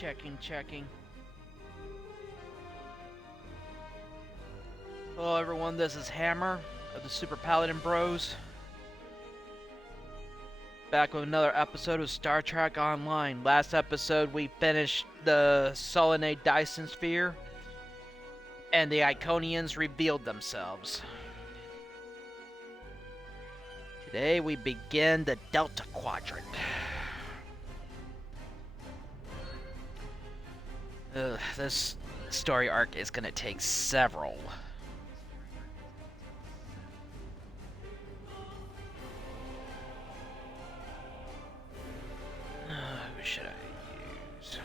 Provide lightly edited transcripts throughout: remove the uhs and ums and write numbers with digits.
Checking. Hello everyone, this is Hammer of the Super Paladin Bros. Back with another episode of Star Trek Online. Last episode we finished the Solanae Dyson Sphere, and the Iconians revealed themselves. Today we begin the Delta Quadrant. This story arc is going to take several. Who should I use?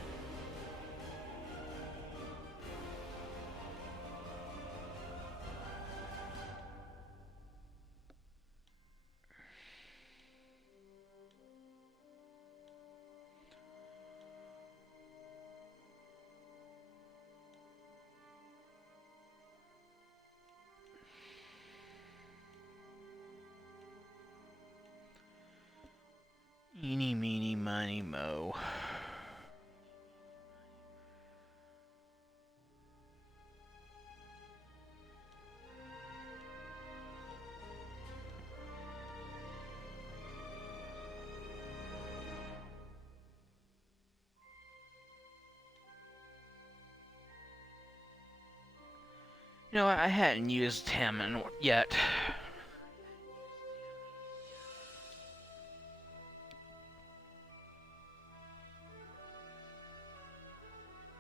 Eeny, meeny, miny, mo. You know, I hadn't used him yet.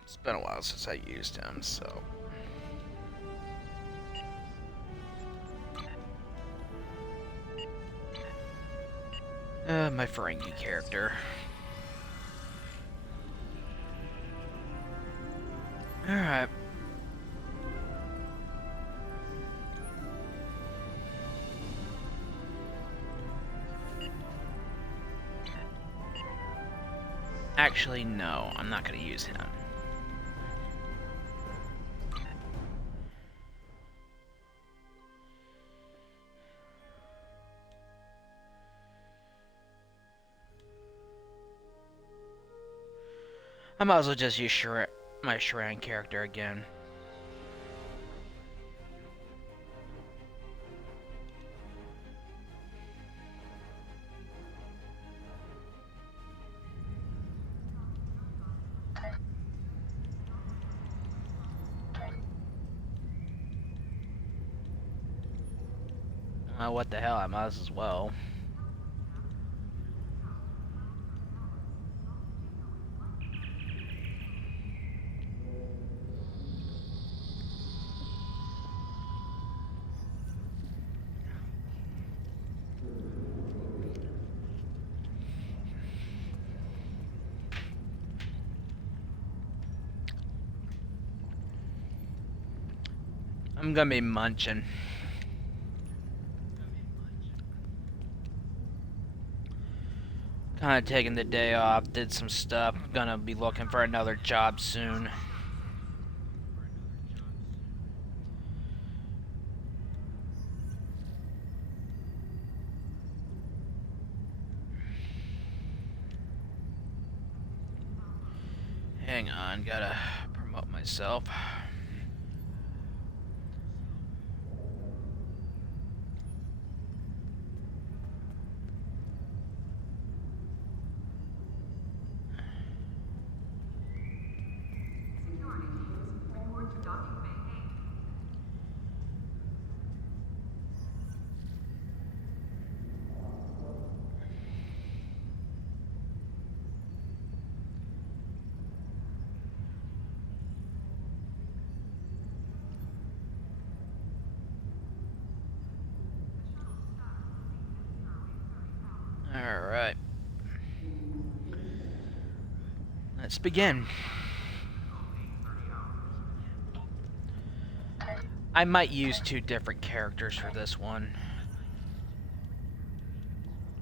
It's been a while since I used him, so... my Ferengi character. Alright. Actually, no, I'm not going to use him. I might as well just use my Shran character again. What the hell, I might as well. I'm gonna be munching. Kinda taking the day off, did some stuff. Gonna be looking for another job soon. Hang on, gotta promote myself. Alright. Let's begin. I might use two different characters for this one,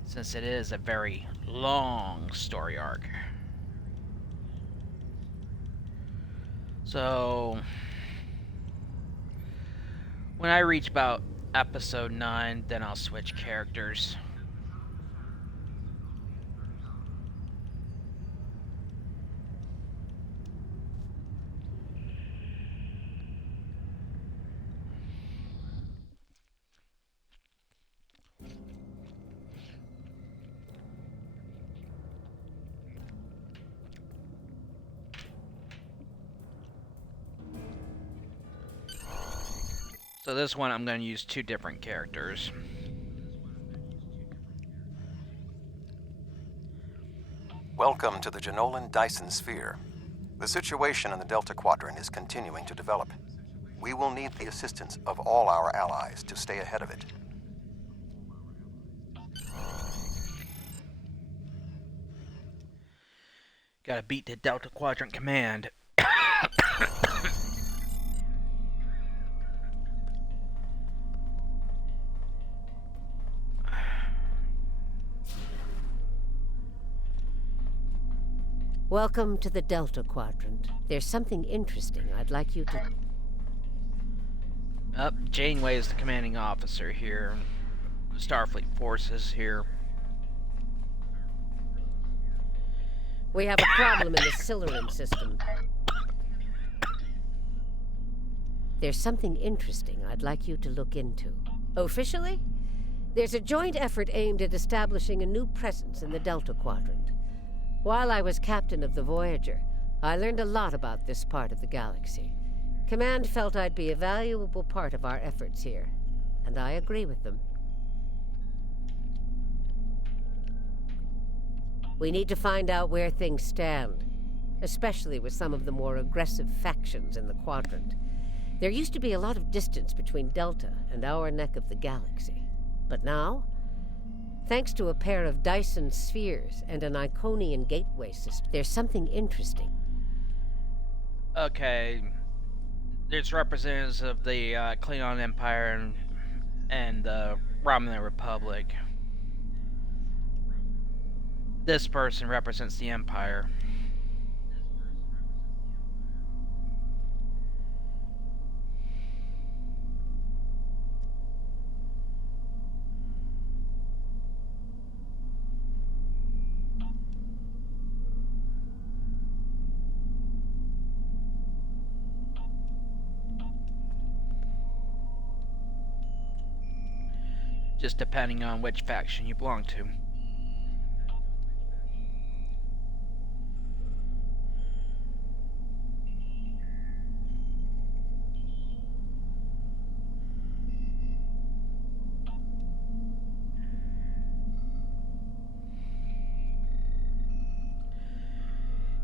since it is a very long story arc. So, when I reach about episode 9, then I'll switch characters. So this one I'm going to use 2 different characters. Welcome to the Janolan Dyson Sphere. The situation in the Delta Quadrant is continuing to develop. We will need the assistance of all our allies to stay ahead of it. Gotta beat the Delta Quadrant command. Welcome to the Delta Quadrant. There's something interesting I'd like you to... Janeway is the commanding officer here. Starfleet forces here. We have a problem in the Silurian system. There's something interesting I'd like you to look into. Officially, there's a joint effort aimed at establishing a new presence in the Delta Quadrant. While I was captain of the Voyager, I learned a lot about this part of the galaxy. Command felt I'd be a valuable part of our efforts here, and I agree with them. We need to find out where things stand, especially with some of the more aggressive factions in the Quadrant. There used to be a lot of distance between Delta and our neck of the galaxy. But now, thanks to a pair of Dyson spheres and an Iconian gateway system, there's something interesting. Okay, there's representatives of the Klingon Empire and the Romulan Republic. This person represents the Empire. Just depending on which faction you belong to.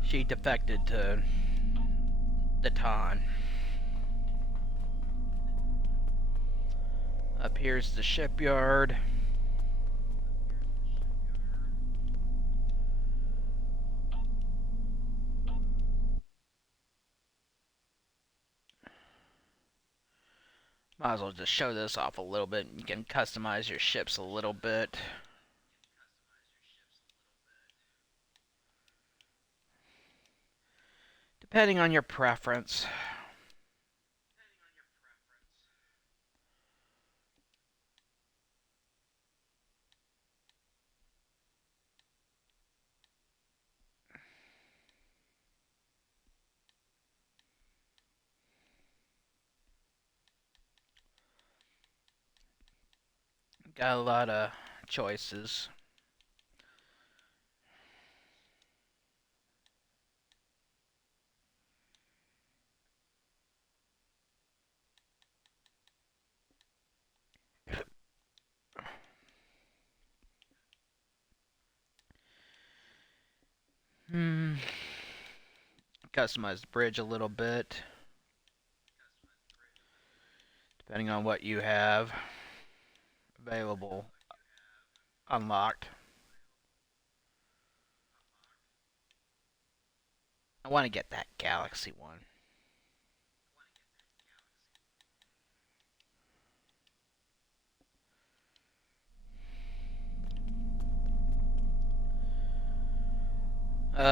She defected to the Ton. Up here's the shipyard. Might as well just show this off a little bit. You can customize your ships a little bit. Depending on your preference. Got a lot of choices. Customize the bridge a little bit. Depending on what you have available, unlocked. I want to get that Galaxy one.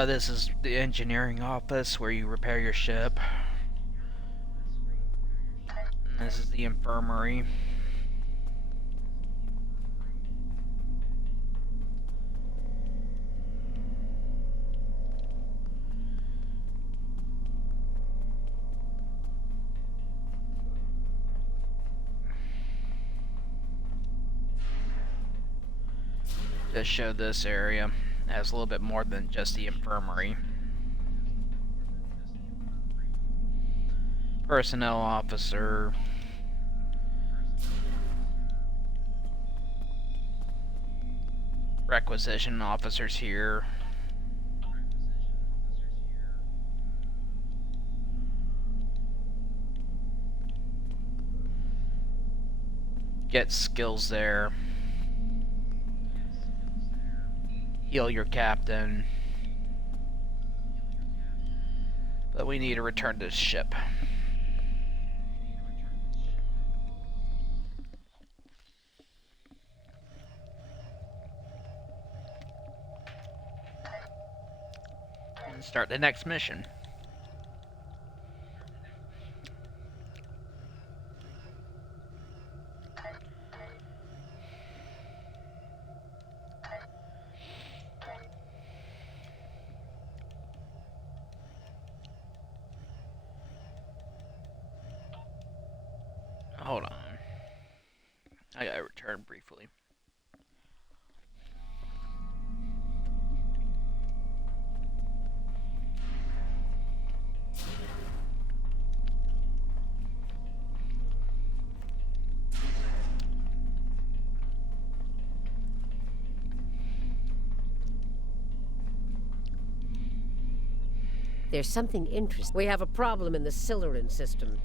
This is the engineering office where you repair your ship. And this is the infirmary. Just show this area as a little bit more than just the infirmary. Personnel officer, requisition officers here. Get skills there. Heal your captain. But we need to return to the ship. And start the next mission. Hold on. I gotta return briefly. There's something interesting. We have a problem in the Siluran system.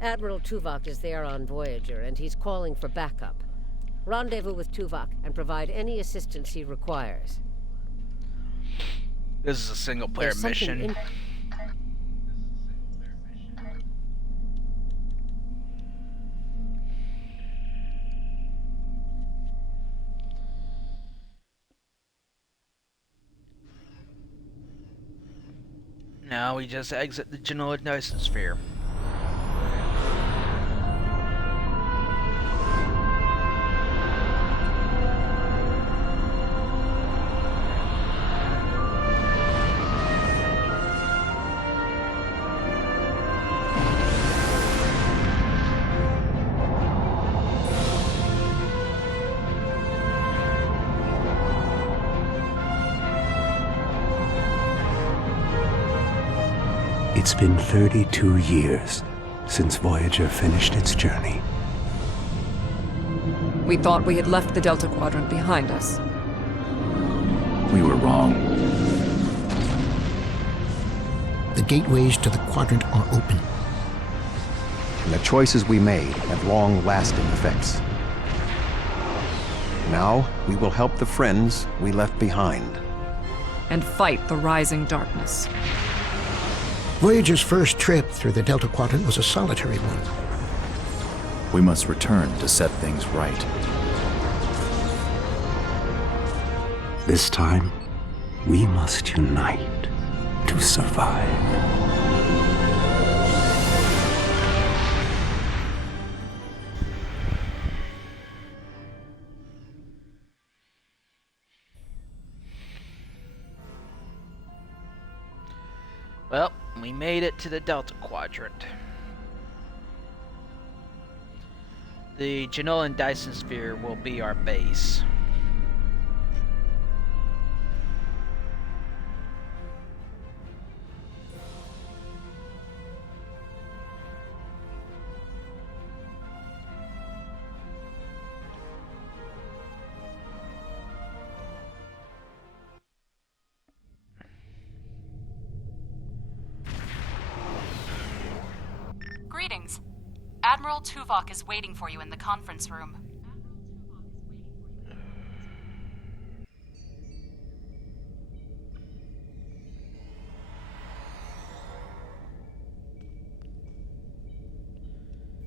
Admiral Tuvok is there on Voyager, and he's calling for backup. Rendezvous with Tuvok and provide any assistance he requires. This is a single-player mission. Now we just exit the Janolan Dyson Sphere. It's been 32 years since Voyager finished its journey. We thought we had left the Delta Quadrant behind us. We were wrong. The gateways to the quadrant are open. And the choices we made have long-lasting effects. Now, we will help the friends we left behind. And fight the rising darkness. Voyager's first trip through the Delta Quadrant was a solitary one. We must return to set things right. This time, we must unite to survive. Well, we made it to the Delta Quadrant. The Janolan Dyson Sphere will be our base. Greetings. Admiral Tuvok is waiting for you in the conference room.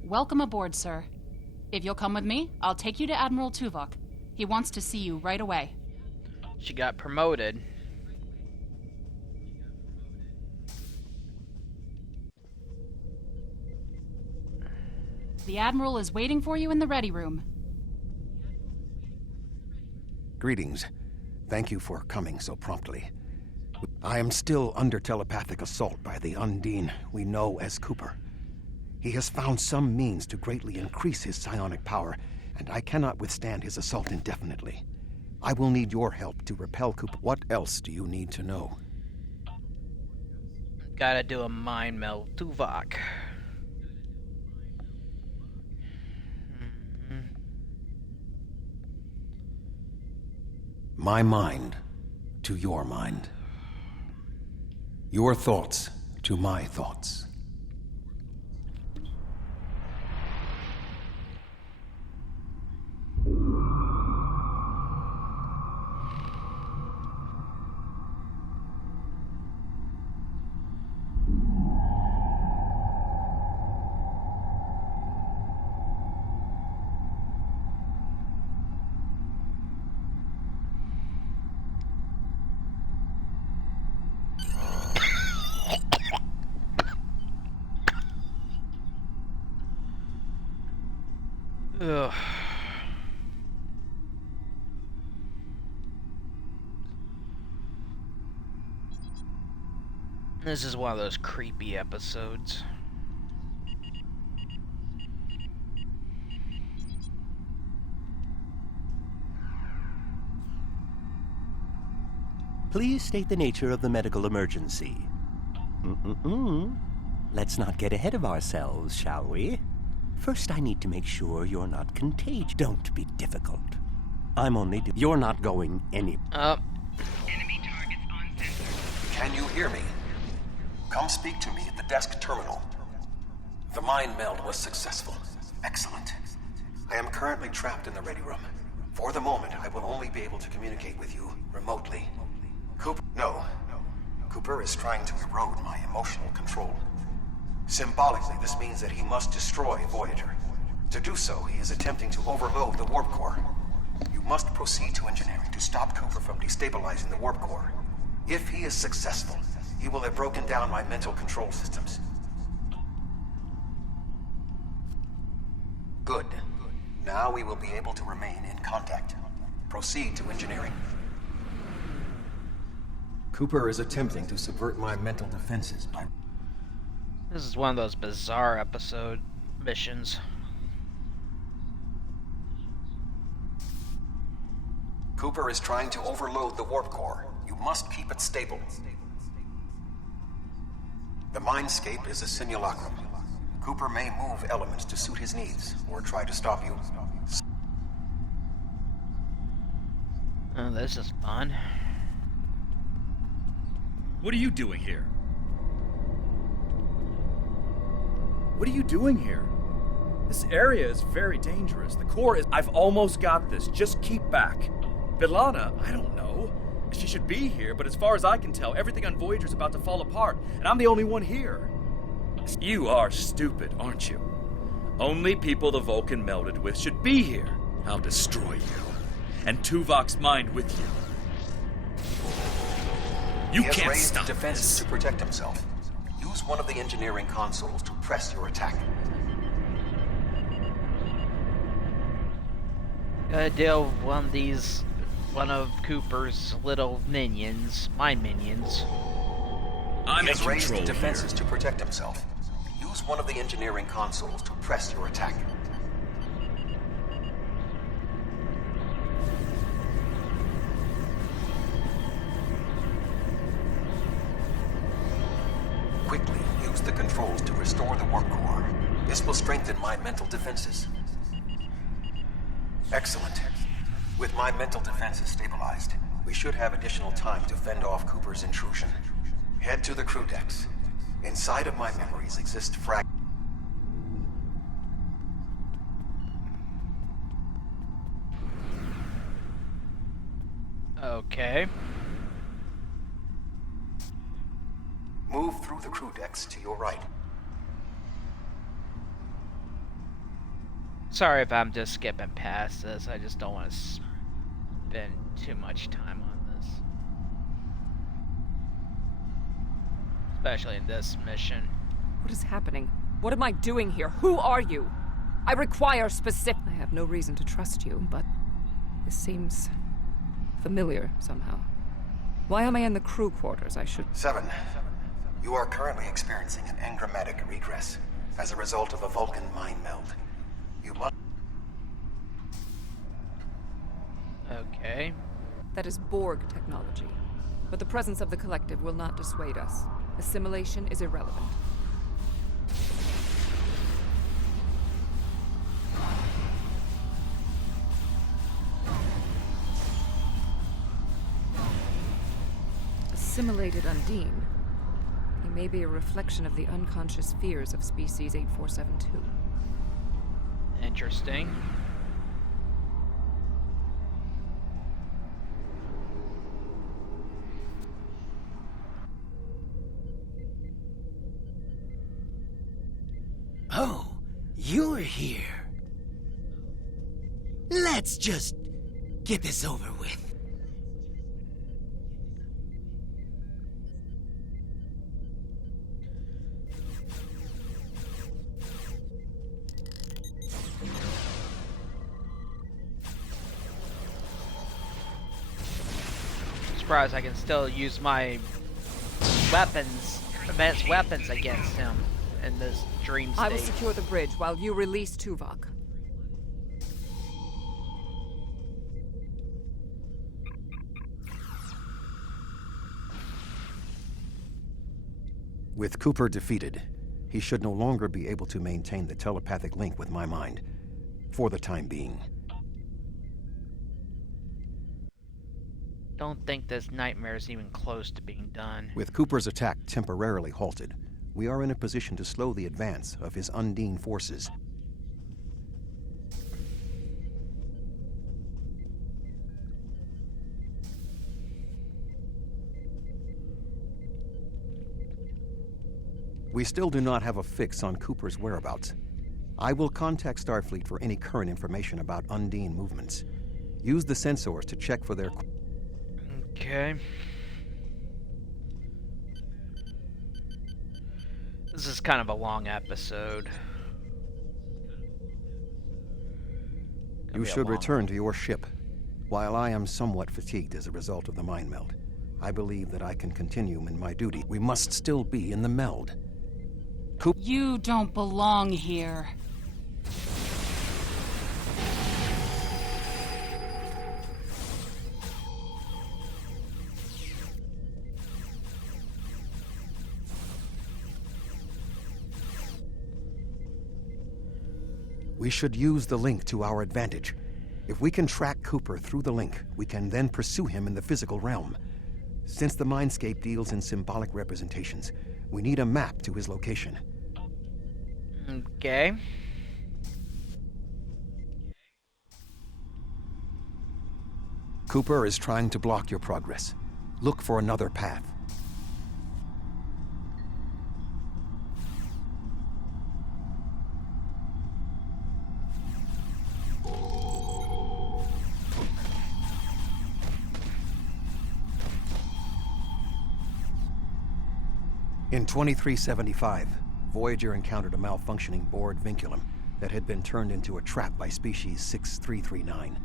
Welcome aboard, sir. If you'll come with me, I'll take you to Admiral Tuvok. He wants to see you right away. She got promoted. The Admiral is waiting for you in the ready room. Greetings. Thank you for coming so promptly. I am still under telepathic assault by the Undine we know as Cooper. He has found some means to greatly increase his psionic power, and I cannot withstand his assault indefinitely. I will need your help to repel Cooper. What else do you need to know? Gotta do a mind meld. Tuvok. My mind to your mind. Your thoughts to my thoughts. Ugh. This is one of those creepy episodes. Please state the nature of the medical emergency. Let's not get ahead of ourselves, shall we? First, I need to make sure you're not contagious. Don't be difficult. I'm only... You're not going any... Enemy targets on sensor. Can you hear me? Come speak to me at the desk terminal. The mind meld was successful. Excellent. I am currently trapped in the ready room. For the moment, I will only be able to communicate with you remotely. Cooper... No. Cooper is trying to erode my emotional control. Symbolically, this means that he must destroy Voyager. To do so, he is attempting to overload the warp core. You must proceed to engineering to stop Cooper from destabilizing the warp core. If he is successful, he will have broken down my mental control systems. Good. Now we will be able to remain in contact. Proceed to engineering. Cooper is attempting to subvert my mental defenses by... This is one of those bizarre episode missions. Cooper is trying to overload the warp core. You must keep it stable. The mindscape is a simulacrum. Cooper may move elements to suit his needs, or try to stop you. Oh, this is fun. What are you doing here? What are you doing here? This area is very dangerous. The core is... I've almost got this. Just keep back. B'Elanna, I don't know. She should be here, but as far as I can tell, everything on Voyager's about to fall apart, and I'm the only one here. You are stupid, aren't you? Only people the Vulcan melded with should be here. I'll destroy you. And Tuvok's mind with you. You He has can't raised stop defenses this. to protect himself. Use one of the engineering consoles to press your attack. Gotta deal with one of Cooper's little minions, my minions. I'm He in has raised control defenses here. to protect himself. Use one of the engineering consoles to press your attack. Quickly, use the controls to restore the warp core. This will strengthen my mental defenses. Excellent. With my mental defenses stabilized, we should have additional time to fend off Cooper's intrusion. Head to the crew decks. Inside of my memories exist fragments. Okay. Move through the crew decks to your right. Sorry if I'm just skipping past this. I just don't want to spend too much time on this. Especially in this mission. What is happening? What am I doing here? Who are you? I require specific... I have no reason to trust you, but this seems familiar somehow. Why am I in the crew quarters? I should... 7. You are currently experiencing an engrammatic regress as a result of a Vulcan mind meld. You must... Okay. That is Borg technology. But the presence of the collective will not dissuade us. Assimilation is irrelevant. assimilated Undine, he may be a reflection of the unconscious fears of species 8472. Interesting. Oh, you're here. Let's just get this over with. Surprised I can still use my weapons, advanced weapons against him in this dream state. I will secure the bridge while you release Tuvok. With Cooper defeated, he should no longer be able to maintain the telepathic link with my mind, for the time being. Don't think this nightmare is even close to being done. With Cooper's attack temporarily halted, we are in a position to slow the advance of his Undine forces. We still do not have a fix on Cooper's whereabouts. I will contact Starfleet for any current information about Undine movements. Use the sensors to check for their... Okay. This is kind of a long episode. You should return to your ship. While I am somewhat fatigued as a result of the mind meld, I believe that I can continue in my duty. We must still be in the meld. You don't belong here. We should use the link to our advantage. If we can track Cooper through the link, we can then pursue him in the physical realm. Since the Mindscape deals in symbolic representations, we need a map to his location. Okay. Cooper is trying to block your progress. Look for another path. In 2375, Voyager encountered a malfunctioning board vinculum that had been turned into a trap by species 6339.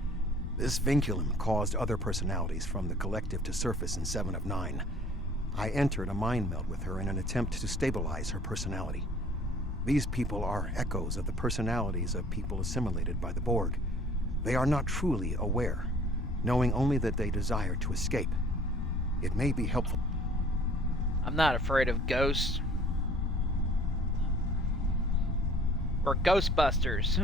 This vinculum caused other personalities from the collective to surface in 7 of 9. I entered a mind meld with her in an attempt to stabilize her personality. These people are echoes of the personalities of people assimilated by the Borg. They are not truly aware, knowing only that they desire to escape. It may be helpful. I'm not afraid of ghosts. We're Ghostbusters.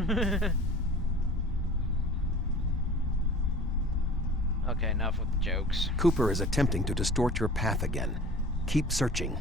Okay, enough with the jokes. Cooper is attempting to distort your path again. Keep searching.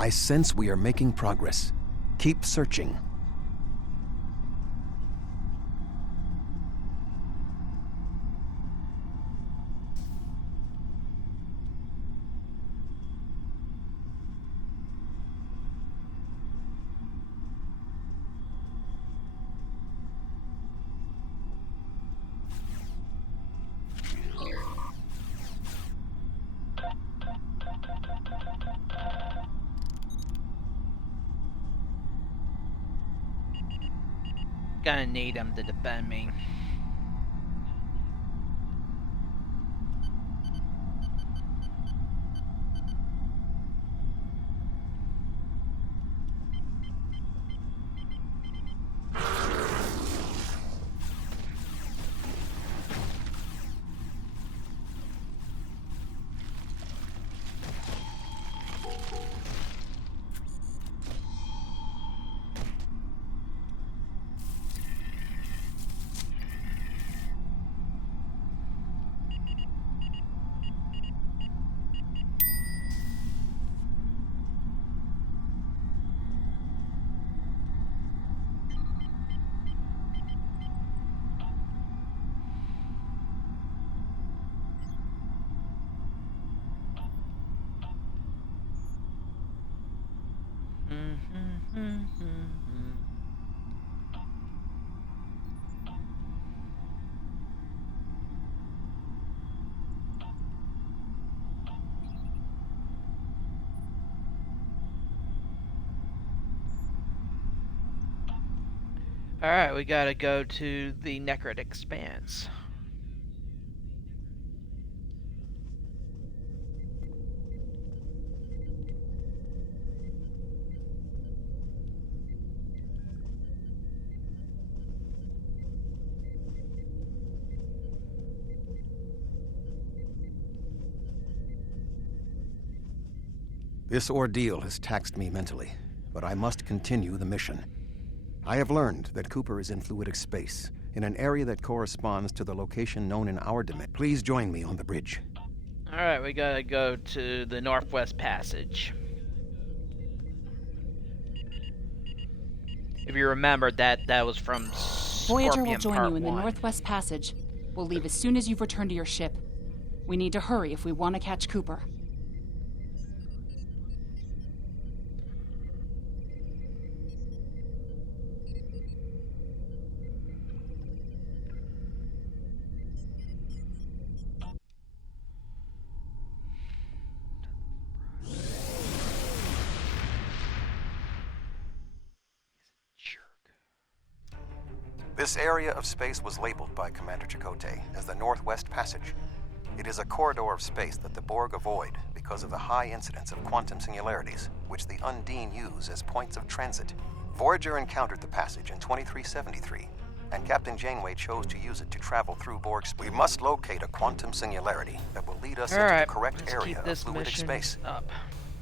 I sense we are making progress. Keep searching. Gonna need him to defend me. Alright, we gotta go to the Necrotic Expanse. This ordeal has taxed me mentally, but I must continue the mission. I have learned that Cooper is in fluidic space, in an area that corresponds to the location known in our dimension. Please join me on the bridge. Alright, we gotta go to the Northwest Passage. If you remember, that was from Voyager Scorpion will join Part you in the 1. Northwest Passage. We'll leave as soon as you've returned to your ship. We need to hurry if we want to catch Cooper. This area of space was labeled by Commander Chakotay as the Northwest Passage. It is a corridor of space that the Borg avoid because of the high incidence of quantum singularities, which the Undine use as points of transit. Voyager encountered the passage in 2373, and Captain Janeway chose to use it to travel through Borg space. We must locate a quantum singularity that will lead us into the correct area of fluidic space.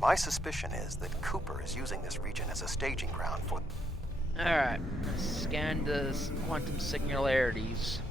My suspicion is that Cooper is using this region as a staging ground for... Alright, let's scan the quantum singularities.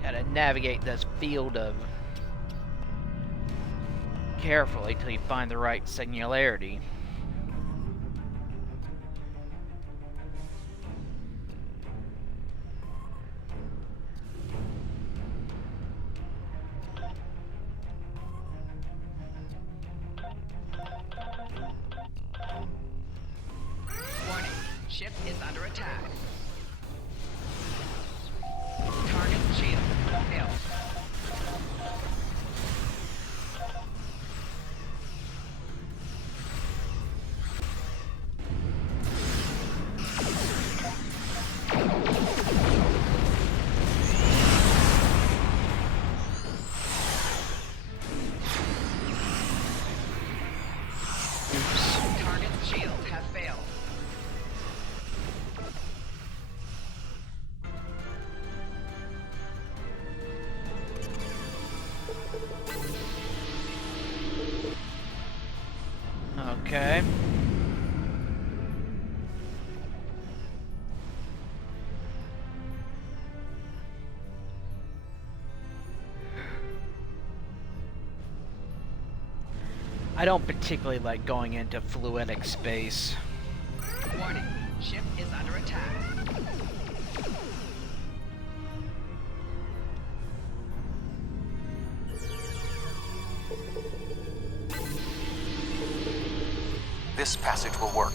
Gotta navigate this field of carefully till you find the right singularity. Warning, ship is under attack. Target shield failed. Target shield has failed. Okay. I don't particularly like going into fluidic space. Warning, ship is under attack. This passage will work.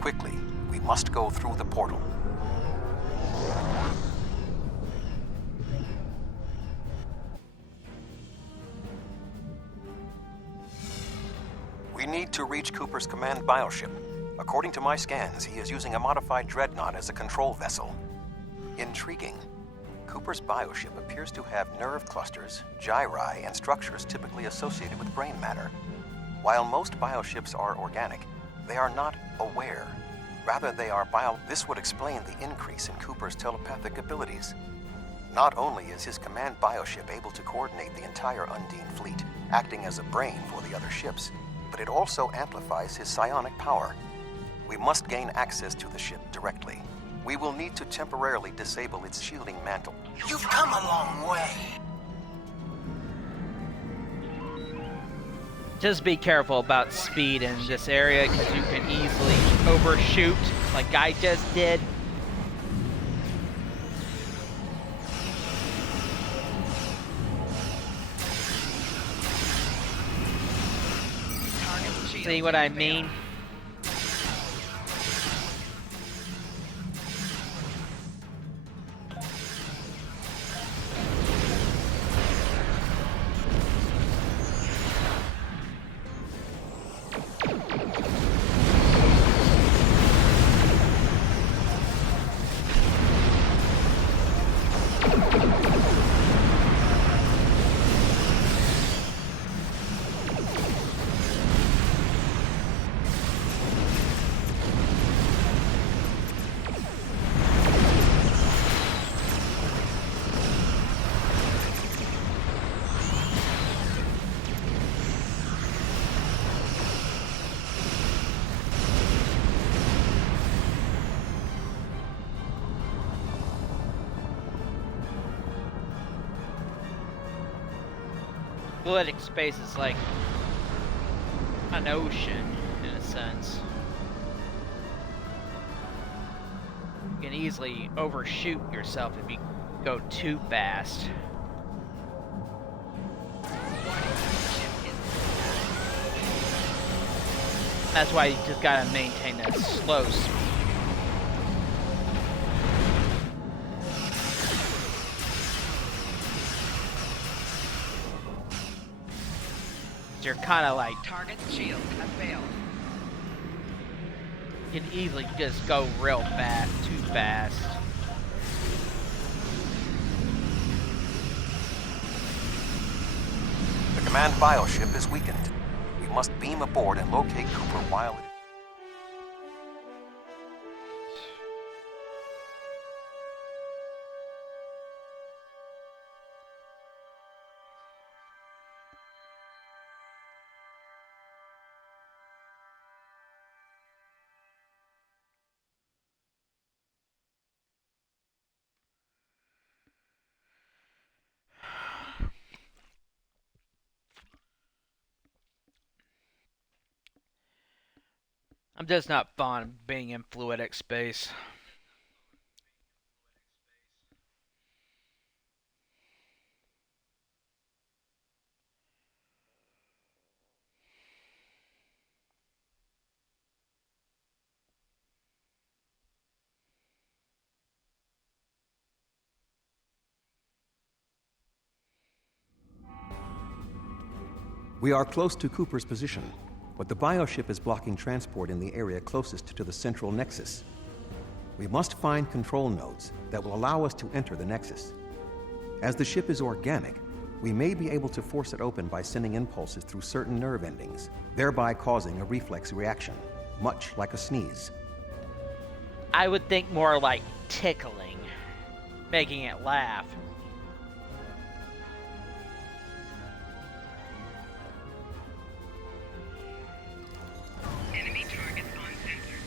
Quickly, we must go through the portal. We need to reach Cooper's command bioship. According to my scans, he is using a modified dreadnought as a control vessel. Intriguing. Cooper's bioship appears to have nerve clusters, gyri, and structures typically associated with brain matter. While most bioships are organic, they are not aware. Rather, they are This would explain the increase in Cooper's telepathic abilities. Not only is his command bioship able to coordinate the entire Undine fleet, acting as a brain for the other ships, but it also amplifies his psionic power. We must gain access to the ship directly. We will need to temporarily disable its shielding mantle. You've come a long way. Just be careful about speed in this area, because you can easily overshoot, like I just did. See what I mean? Fluidic space is like an ocean, in a sense. You can easily overshoot yourself if you go too fast. That's why you just gotta maintain a slow speed. You're kind of like Target shield has failed. You can easily just go real fast, too fast. The command bioship is weakened. We must beam aboard and locate Cooper while it... I'm just not fond of being in fluidic space. We are close to Cooper's position, but the bioship is blocking transport in the area closest to the central nexus. We must find control nodes that will allow us to enter the nexus. As the ship is organic, we may be able to force it open by sending impulses through certain nerve endings, thereby causing a reflex reaction, much like a sneeze. I would think more like tickling, making it laugh. Enemy targets on sensor.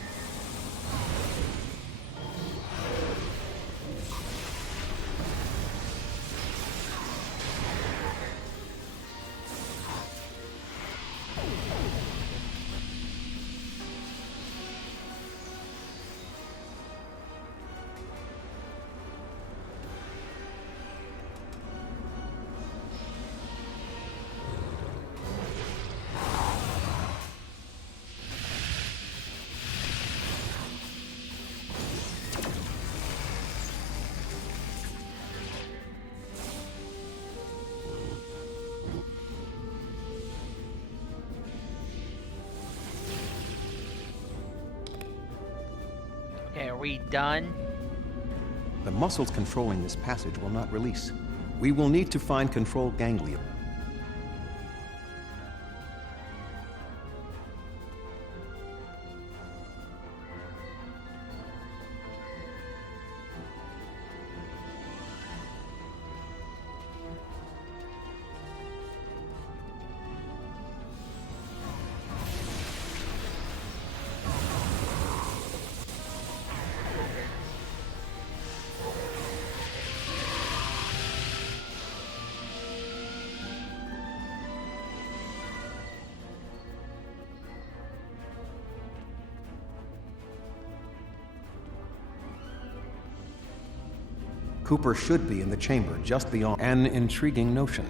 Okay, are we done? The muscles controlling this passage will not release. We will need to find control ganglia. Cooper should be in the chamber just beyond. An intriguing notion.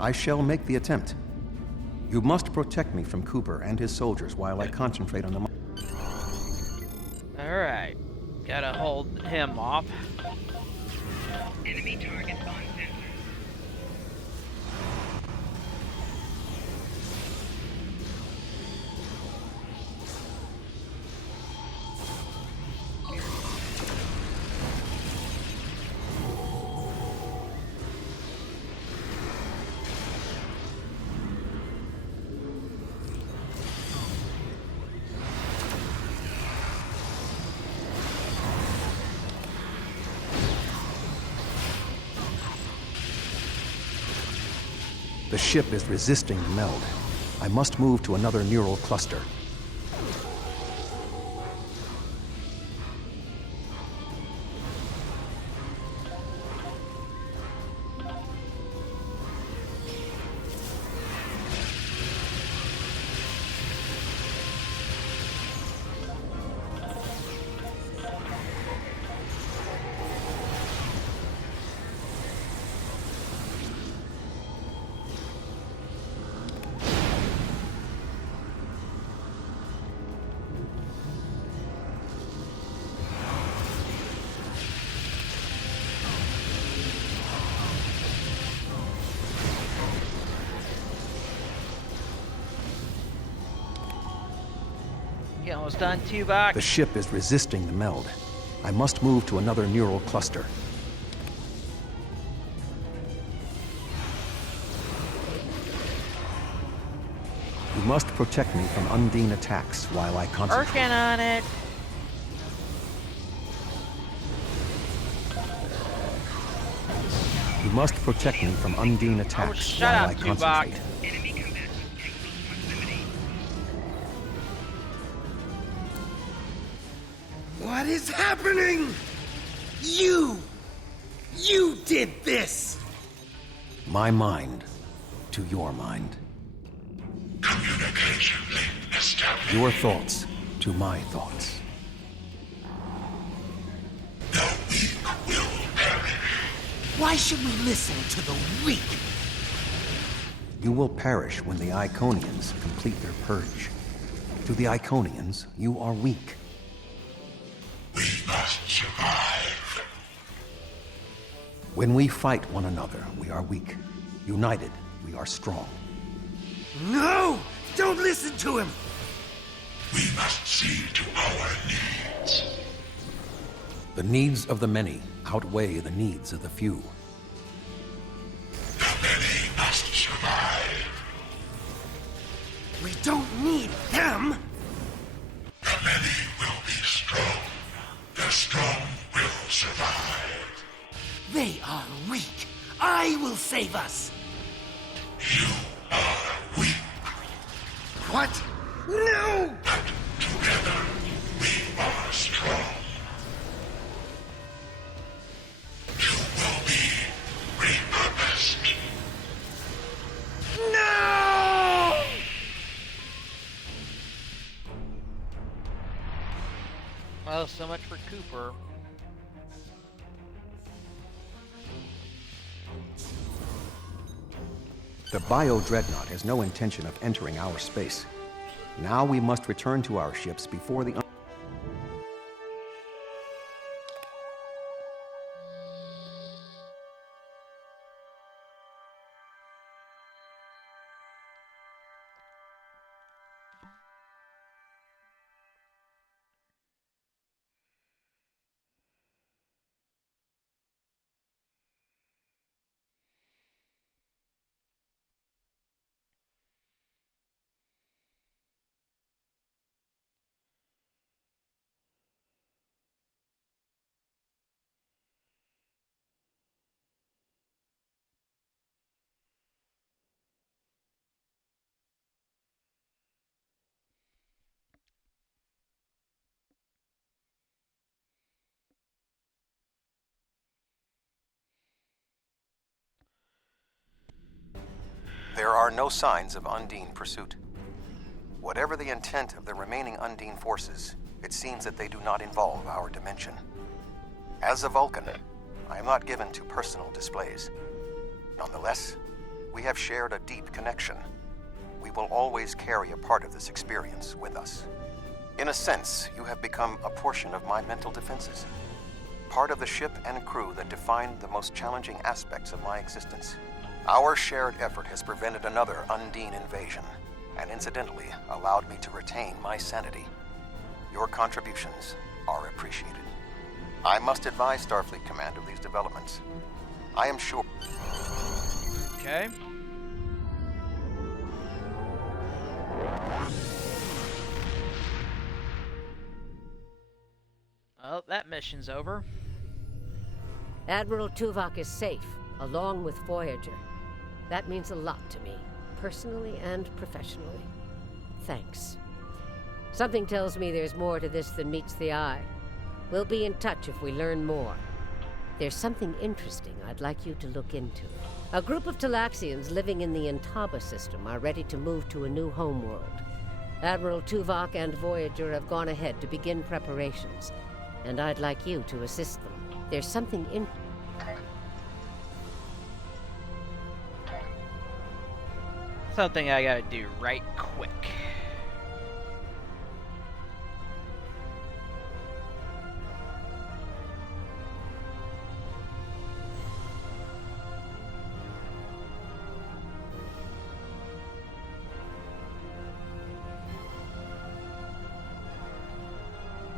I shall make the attempt. You must protect me from Cooper and his soldiers while I concentrate on the... Alright. Gotta hold him off. Enemy target on sensor. The ship is resisting the meld. I must move to another neural cluster. You almost done, Tuvok. The ship is resisting the meld. I must move to another neural cluster. You must protect me from Undine attacks while I concentrate. Working on it. You must protect me from Undine attacks shut while up, I Tuvok. concentrate. Enemy combatants in close proximity. What is happening? You did this! My mind to your mind. Communication link established. Your thoughts to my thoughts. The weak will perish. Why should we listen to the weak? You will perish when the Iconians complete their purge. To the Iconians, you are weak. We must survive. When we fight one another, we are weak. United, we are strong. No! Don't listen to him! We must see to our needs. The needs of the many outweigh the needs of the few. The many must survive. We don't need them! The many will be strong. The strong will survive. They are weak. I will save us. You are weak. What? No! But together, we are strong. You will be repurposed. No! Well, so much for Cooper. The Bio-Dreadnought has no intention of entering our space. Now we must return to our ships before the... There are no signs of Undine pursuit. Whatever the intent of the remaining Undine forces, it seems that they do not involve our dimension. As a Vulcan, I am not given to personal displays. Nonetheless, we have shared a deep connection. We will always carry a part of this experience with us. In a sense, you have become a portion of my mental defenses. Part of the ship and crew that defined the most challenging aspects of my existence. Our shared effort has prevented another Undine invasion, and incidentally allowed me to retain my sanity. Your contributions are appreciated. I must advise Starfleet Command of these developments. I am sure... Okay. Well, that mission's over. Admiral Tuvok is safe, along with Voyager. That means a lot to me, personally and professionally. Thanks. Something tells me there's more to this than meets the eye. We'll be in touch if we learn more. There's something interesting I'd like you to look into. A group of Talaxians living in the Intaba system are ready to move to a new homeworld. Admiral Tuvok and Voyager have gone ahead to begin preparations, and I'd like you to assist them. There's something Something I gotta do right quick.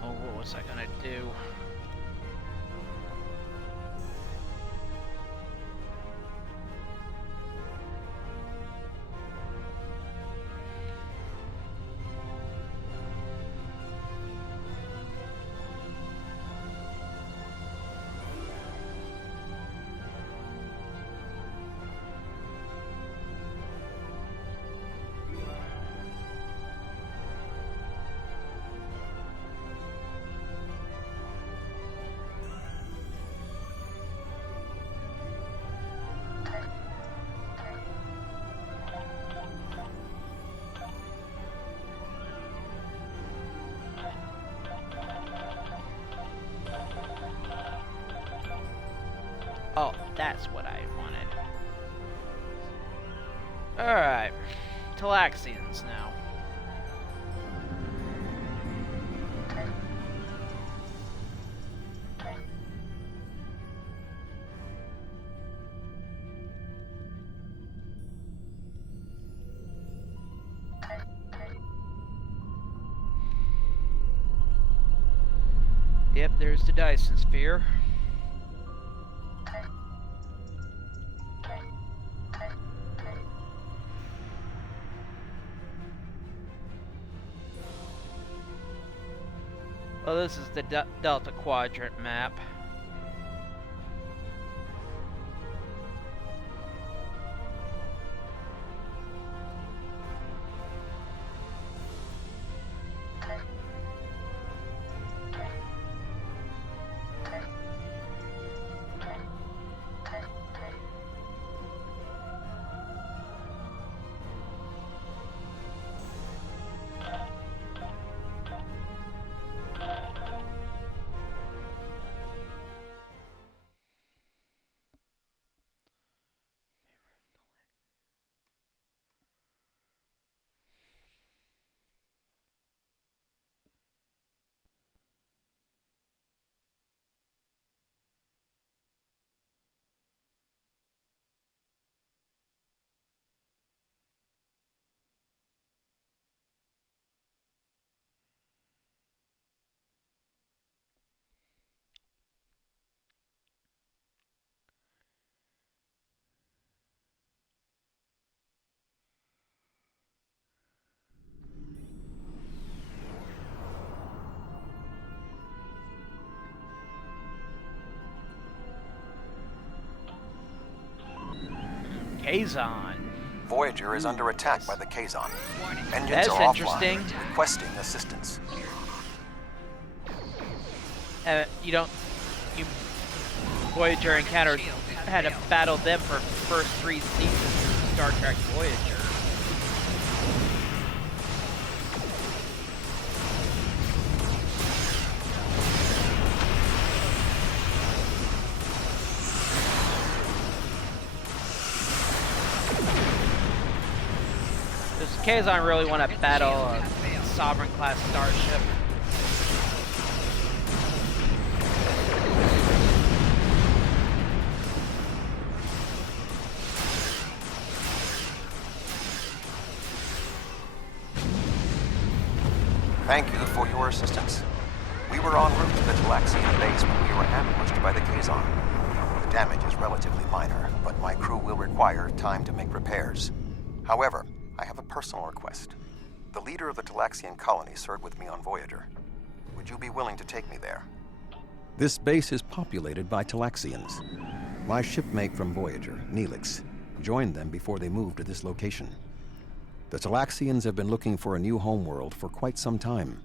Oh, what was I gonna do? Oh, that's what I wanted. Alright. Talaxians now. Yep, there's the Dyson Sphere. Well, this is the Delta Quadrant map. Kazon. Voyager is under attack by the Kazon. Engines That's are interesting. offline, requesting assistance. Voyager encounters had to battle them for first 3 seasons of Star Trek Voyager. Kazon really want to battle a Sovereign class starship. Thank you for your assistance. We were en route to the Talaxian base when we were ambushed by the Kazon. The damage is relatively minor, but my crew will require time to make repairs. However, I have a personal request. The leader of the Talaxian colony served with me on Voyager. Would you be willing to take me there? This base is populated by Talaxians. My shipmate from Voyager, Neelix, joined them before they moved to this location. The Talaxians have been looking for a new homeworld for quite some time,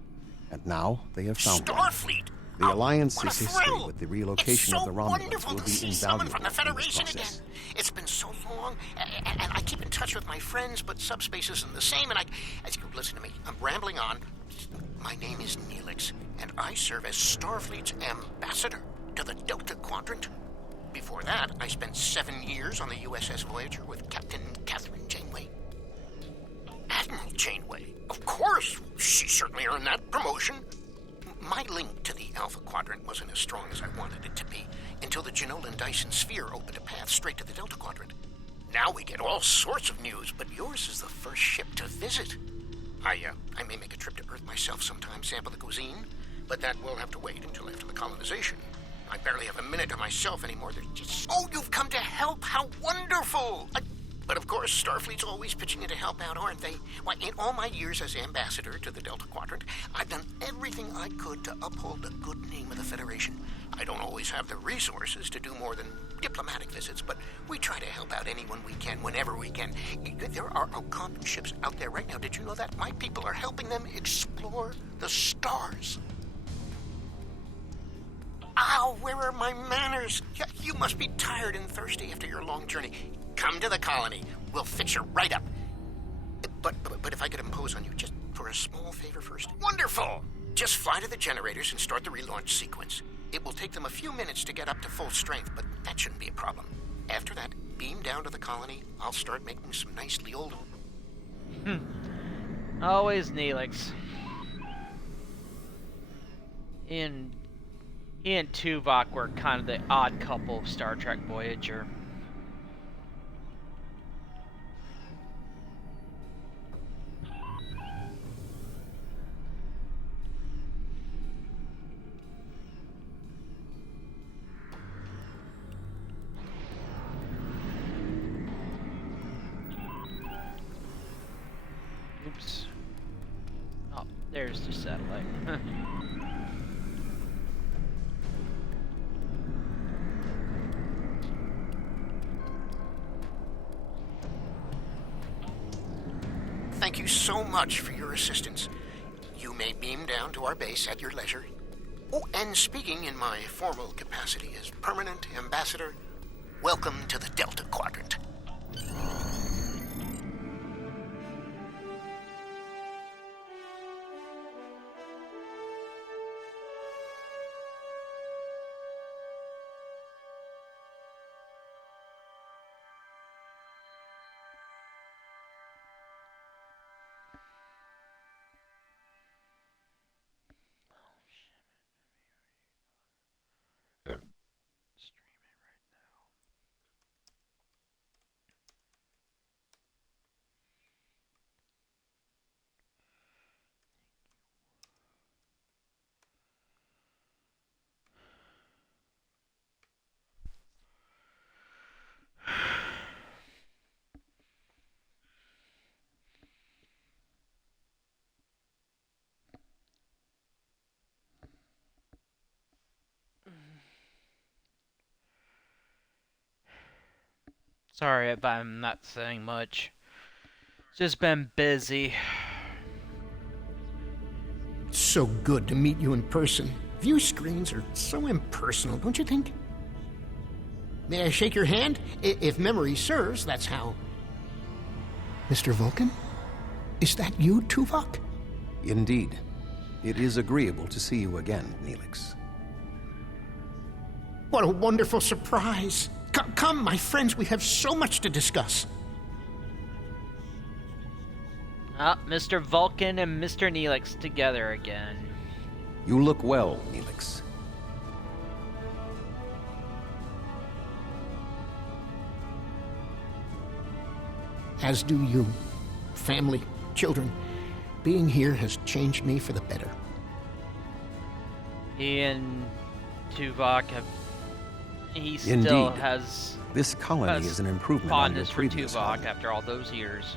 and now they have found Starfleet! it. The Alliance What is a history thrill! with the relocation of the Romulans Wonderful will to be see someone invaluable from the in this Federation again. process. It's been so long, and I keep in touch with my friends, but subspace isn't the same, and listen to me, I'm rambling on. My name is Neelix, and I serve as Starfleet's ambassador to the Delta Quadrant. Before that, I spent 7 years on the USS Voyager with Captain Catherine Janeway. Admiral Janeway? Of course! She certainly earned that promotion. My link to the Alpha Quadrant wasn't as strong as I wanted it to be until the Janolan Dyson sphere opened a path straight to the Delta Quadrant. Now we get all sorts of news, but yours is the first ship to visit. I may make a trip to Earth myself sometime, sample the cuisine, but that will have to wait until after the colonization. I barely have a minute to myself anymore. There's just... Oh, you've come to help! How wonderful! But of course, Starfleet's always pitching in to help out, aren't they? Why, in all my years as ambassador to the Delta Quadrant, I've done everything I could to uphold the good name of the Federation. I don't always have the resources to do more than diplomatic visits, but we try to help out anyone we can, whenever we can. There are Algonquin ships out there right now. Did you know that? My people are helping them explore the stars. Ow, where are my manners? You must be tired and thirsty after your long journey. Come to the colony. We'll fix you right up. But if I could impose on you just for a small favor first. Wonderful! Just fly to the generators and start the relaunch sequence. It will take them a few minutes to get up to full strength, but that shouldn't be a problem. After that, beam down to the colony. I'll start making some nicely old... Always Neelix. He and Tuvok were kind of the odd couple of Star Trek Voyager. Oops. Oh, there's the satellite. Thank you so much for your assistance. You may beam down to our base at your leisure. Oh, and speaking in my formal capacity as permanent ambassador, welcome to the Delta Quadrant. Sorry if I'm not saying much. Just been busy. So good to meet you in person. View screens are so impersonal, don't you think? May I shake your hand? If memory serves, that's how. Mr. Vulcan? Is that you, Tuvok? Indeed. It is agreeable to see you again, Neelix. What a wonderful surprise. Come, my friends, we have so much to discuss. Mr. Vulcan and Mr. Neelix together again. You look well, Neelix. As do you. Family, children. Being here has changed me for the better. He and Tuvok have... He still Indeed. has... This colony is an improvement on your fondness for previous Tuvok home. after all those years.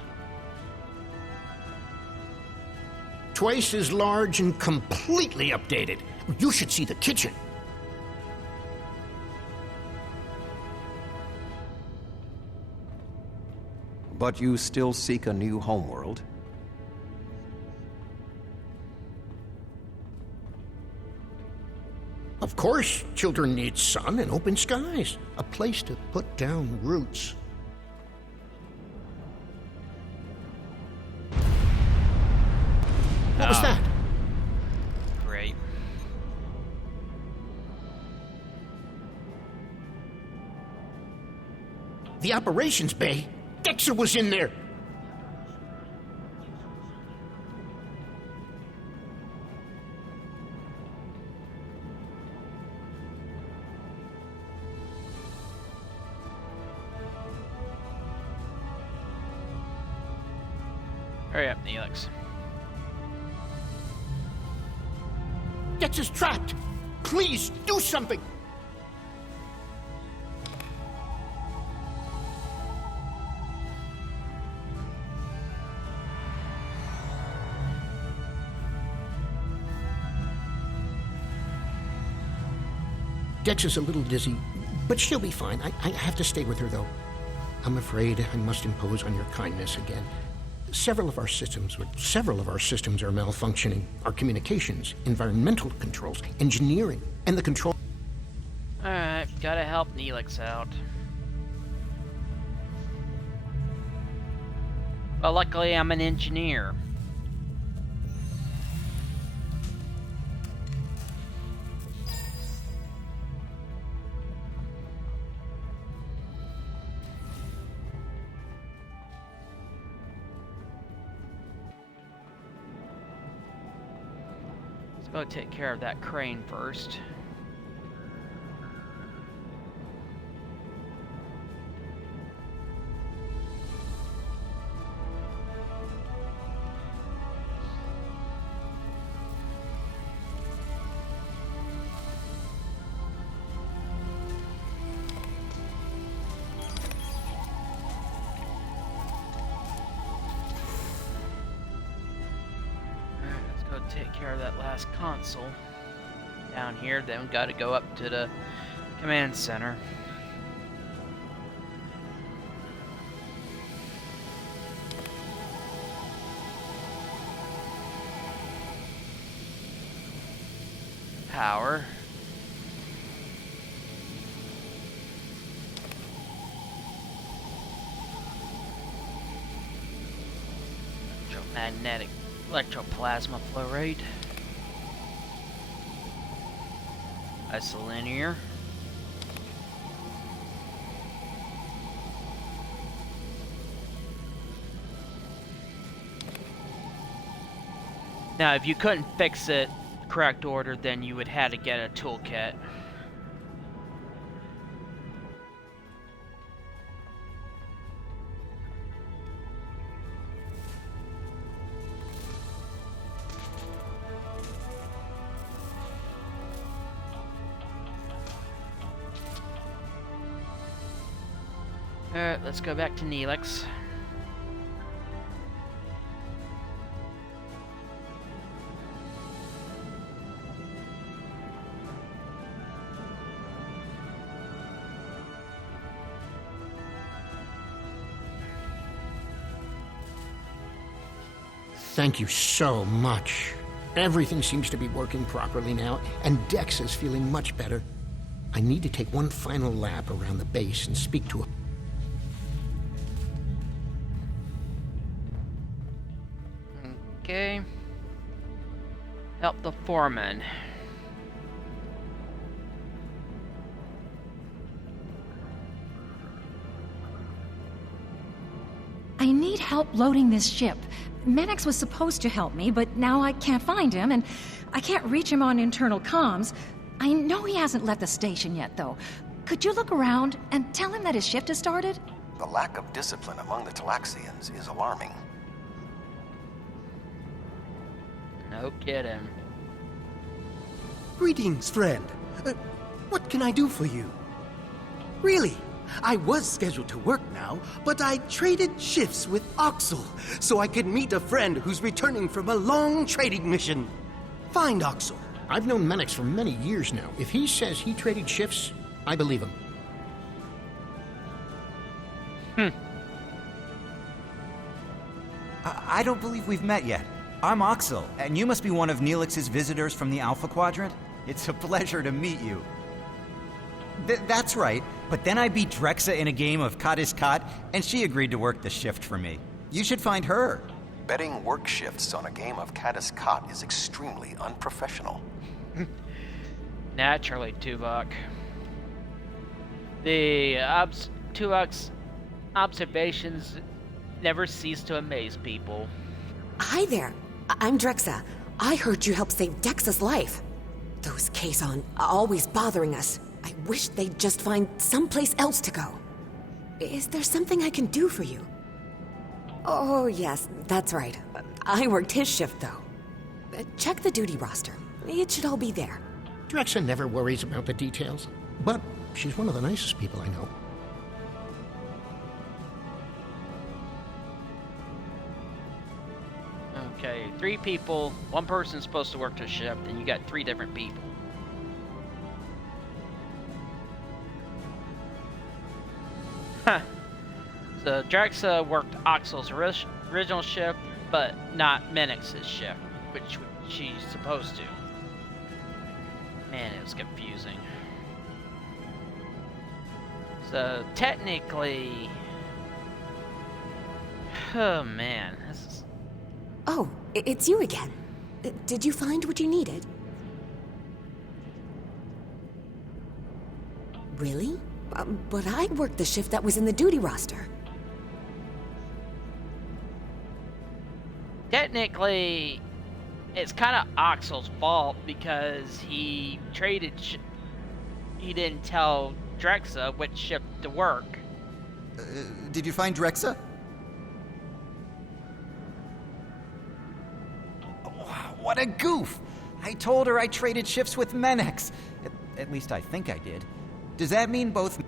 Twice as large and completely updated. You should see the kitchen. But you still seek a new homeworld? Of course, children need sun and open skies. A place to put down roots. What was that? Great. The operations bay. Dexter was in there. Hurry up, Neelix. Dexter's trapped. Please, do something. Dex is a little dizzy, but she'll be fine. I have to stay with her, though. I'm afraid I must impose on your kindness again. Several of our systems are malfunctioning. Our communications, environmental controls, engineering, and the control... Alright, gotta help Neelix out. Well, luckily I'm an engineer. Go take care of that crane first. Take care of that last console down here, then we gotta go up to the command center. Power. Electromagnetic electroplasma flow rate. Isolinear. Now, if you couldn't fix it correct order, then you would have to get a toolkit. Alright, let's go back to Neelix. Thank you so much. Everything seems to be working properly now, and Dex is feeling much better. I need to take one final lap around the base and speak to him. Okay. Help the foreman. I need help loading this ship. Menix was supposed to help me, but now I can't find him, and I can't reach him on internal comms. I know he hasn't left the station yet, though. Could you look around and tell him that his shift has started? The lack of discipline among the Talaxians is alarming. No kidding. Greetings, friend. What can I do for you? Really, I was scheduled to work now, but I traded shifts with Oxel so I could meet a friend who's returning from a long trading mission. Find Oxel. I've known Menix for many years now. If he says he traded shifts, I believe him. I don't believe we've met yet. I'm Oxel, and you must be one of Neelix's visitors from the Alpha Quadrant. It's a pleasure to meet you. That's right, but then I beat Drexa in a game of Kat is Kat, and she agreed to work the shift for me. You should find her. Betting work shifts on a game of Caddis Cot is extremely unprofessional. Naturally, Tuvok. The Tuvok's observations never cease to amaze people. Hi there. I'm Drexa. I heard you helped save Dexa's life. Those Kazon are always bothering us. I wish they'd just find someplace else to go. Is there something I can do for you? Oh, yes, that's right. I worked his shift, though. Check the duty roster. It should all be there. Drexa never worries about the details, but she's one of the nicest people I know. Okay, 3 people, 1 person's supposed to work the shift, and you got 3 different people. Huh. So Drexa worked Oxel's original shift, but not Menix's shift, which she's supposed to. Man, it was confusing. So technically... Oh man, this is... Oh, it's you again. Did you find what you needed? Really? But I worked the shift that was in the duty roster. Technically, it's kind of Oxel's fault because he traded... he didn't tell Drexa which shift to work. Did you find Drexa? What a goof! I told her I traded shifts with Menix. At least I think I did. Does that mean both...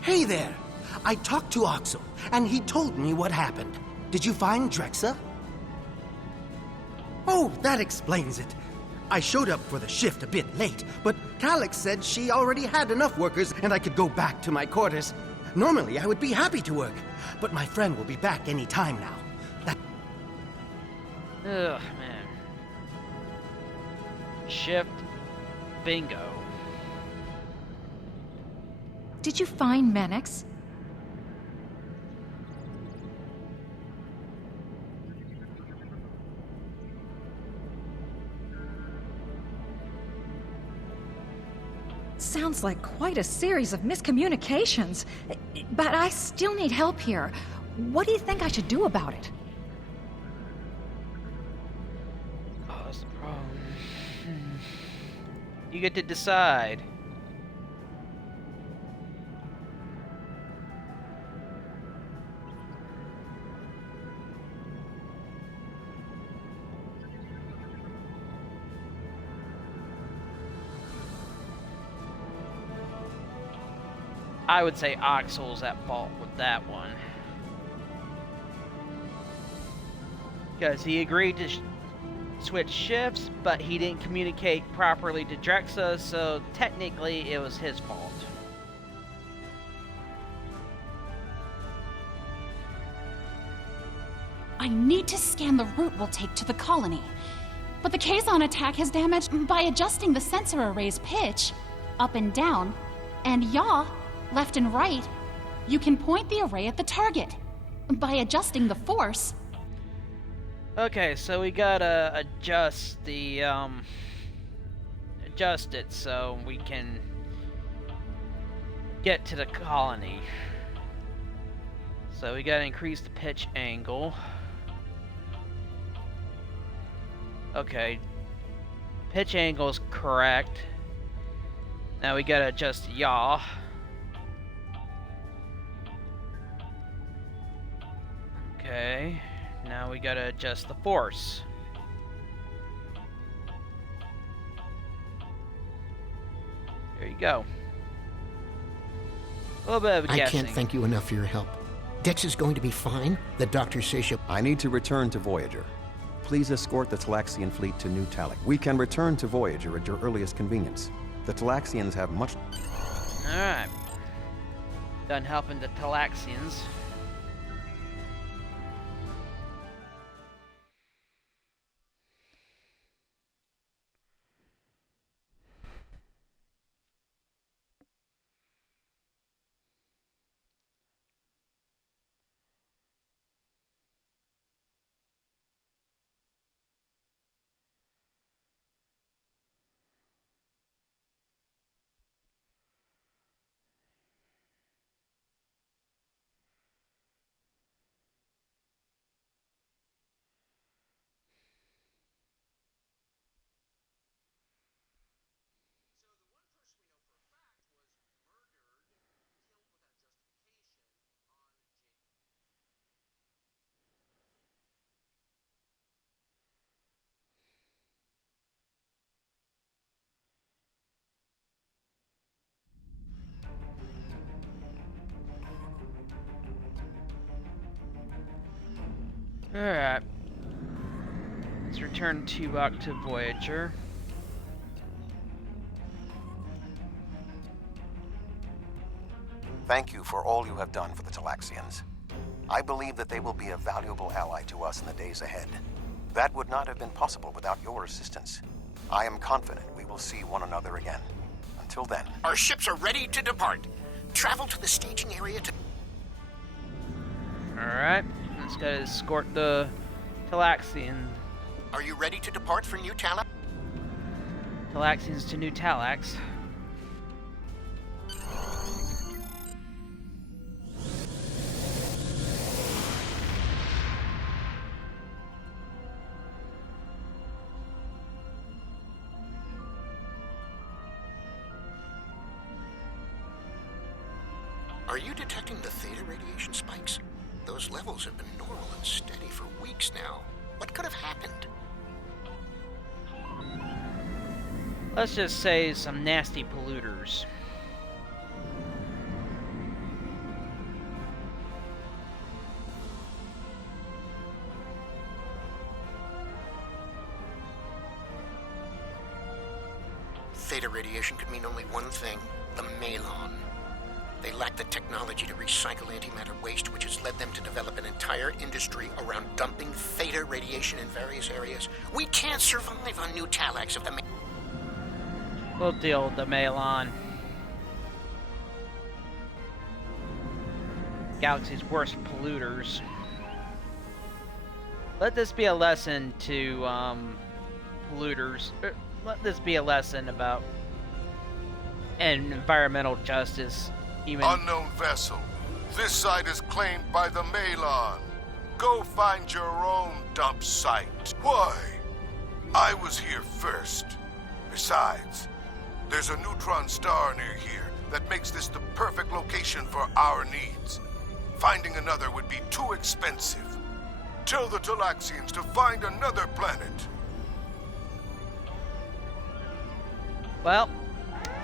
Hey there! I talked to Oxel, and he told me what happened. Did you find Drexa? Oh, that explains it. I showed up for the shift a bit late, but Calix said she already had enough workers and I could go back to my quarters. Normally, I would be happy to work, but my friend will be back any time now. Ugh, man. Shift bingo. Did you find Menix? Sounds like quite a series of miscommunications. But I still need help here. What do you think I should do about it? Oh, that's the problem. You get to decide. I would say Oxel's at fault with that one. Because he agreed to switch shifts, but he didn't communicate properly to Drexa, so technically it was his fault. I need to scan the route we'll take to the colony. But the Kazon attack has damaged by adjusting the sensor array's pitch, up and down, and yaw, left and right. You can point the array at the target. By adjusting the force... Okay, so we gotta adjust the, adjust it so we can get to the colony. So we gotta increase the pitch angle. Okay. Pitch angle is correct. Now we gotta adjust the yaw. Okay. Now we gotta adjust the force. There you go. A little bit of guessing. I can't thank you enough for your help. Dex is going to be fine. The doctor says she'll... I need to return to Voyager. Please escort the Talaxian fleet to New Talax. We can return to Voyager at your earliest convenience. The Talaxians have much... Alright. Done helping the Talaxians. Alright. Let's return to Voyager. Thank you for all you have done for the Talaxians. I believe that they will be a valuable ally to us in the days ahead. That would not have been possible without your assistance. I am confident we will see one another again. Until then... Our ships are ready to depart. Travel to the staging area to... Alright. Let's go escort the Talaxian. Are you ready to depart for New Talax? Talaxians to New Talax. Are you detecting the theta radiation spikes? Those levels have been normal and steady for weeks now. What could have happened? Let's just say some nasty polluters. Theta radiation could mean only one thing: the Malon. They lack the technology to recycle antimatter waste, which has led them to develop an entire industry around dumping theta radiation in various areas. We can't survive on New Talax if the... We'll deal with the Malon. Galaxy's worst polluters. Let this be a lesson to polluters. Let this be a lesson about environmental justice. Even unknown vessel. This site is claimed by the Malon. Go find your own dump site. Why? I was here first. Besides, there's a neutron star near here that makes this the perfect location for our needs. Finding another would be too expensive. Tell the Talaxians to find another planet. Well,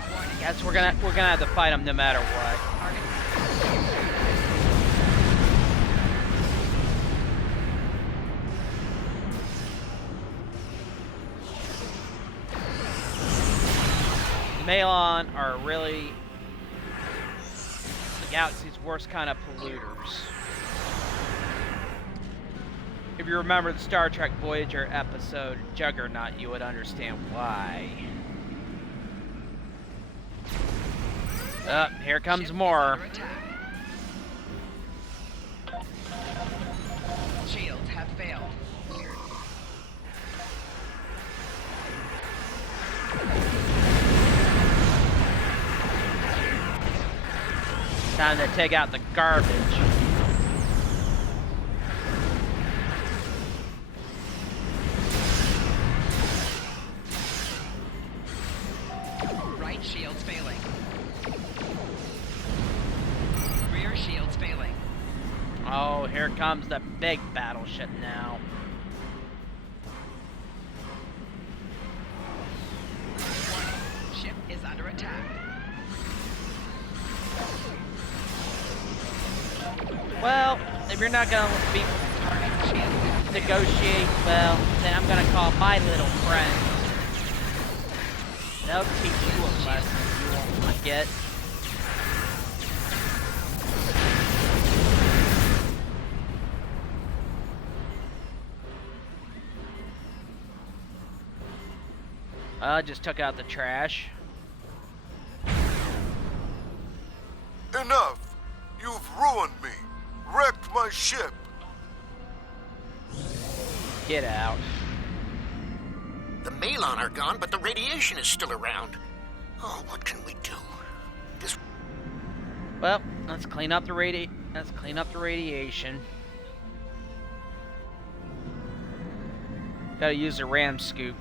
I guess we're gonna have to fight them no matter what. The Malon are really the galaxy's worst kind of polluters. If you remember the Star Trek Voyager episode Juggernaut, you would understand why. Here comes more. Shields have failed. Time to take out the garbage. Right shield's failing. Rear shield's failing. Oh, here comes the big battleship now. Warning, ship is under attack. Well, if you're not gonna be negotiate, well, then I'm gonna call my little friend. They'll teach you a lesson you won't forget. I just took out the trash. Enough! You've ruined me! Wrecked my ship! Get out. The Malon are gone, but the radiation is still around. Oh, what can we do? This... Well, let's clean up the radiation. Gotta use a ram scoop.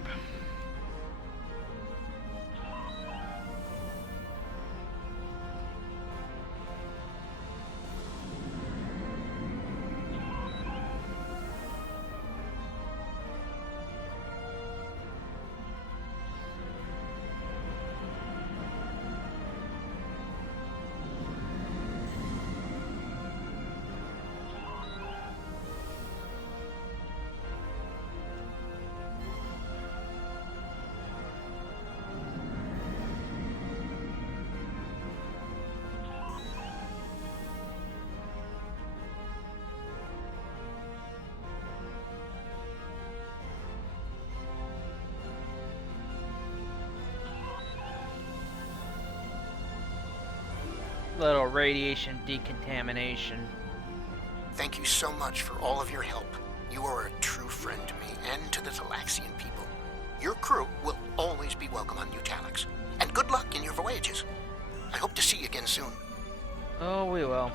Little radiation decontamination. Thank you so much for all of your help. You are a true friend to me and to the Talaxian people. Your crew will always be welcome on New Talax. And good luck in your voyages. I hope to see you again soon. Oh, we will.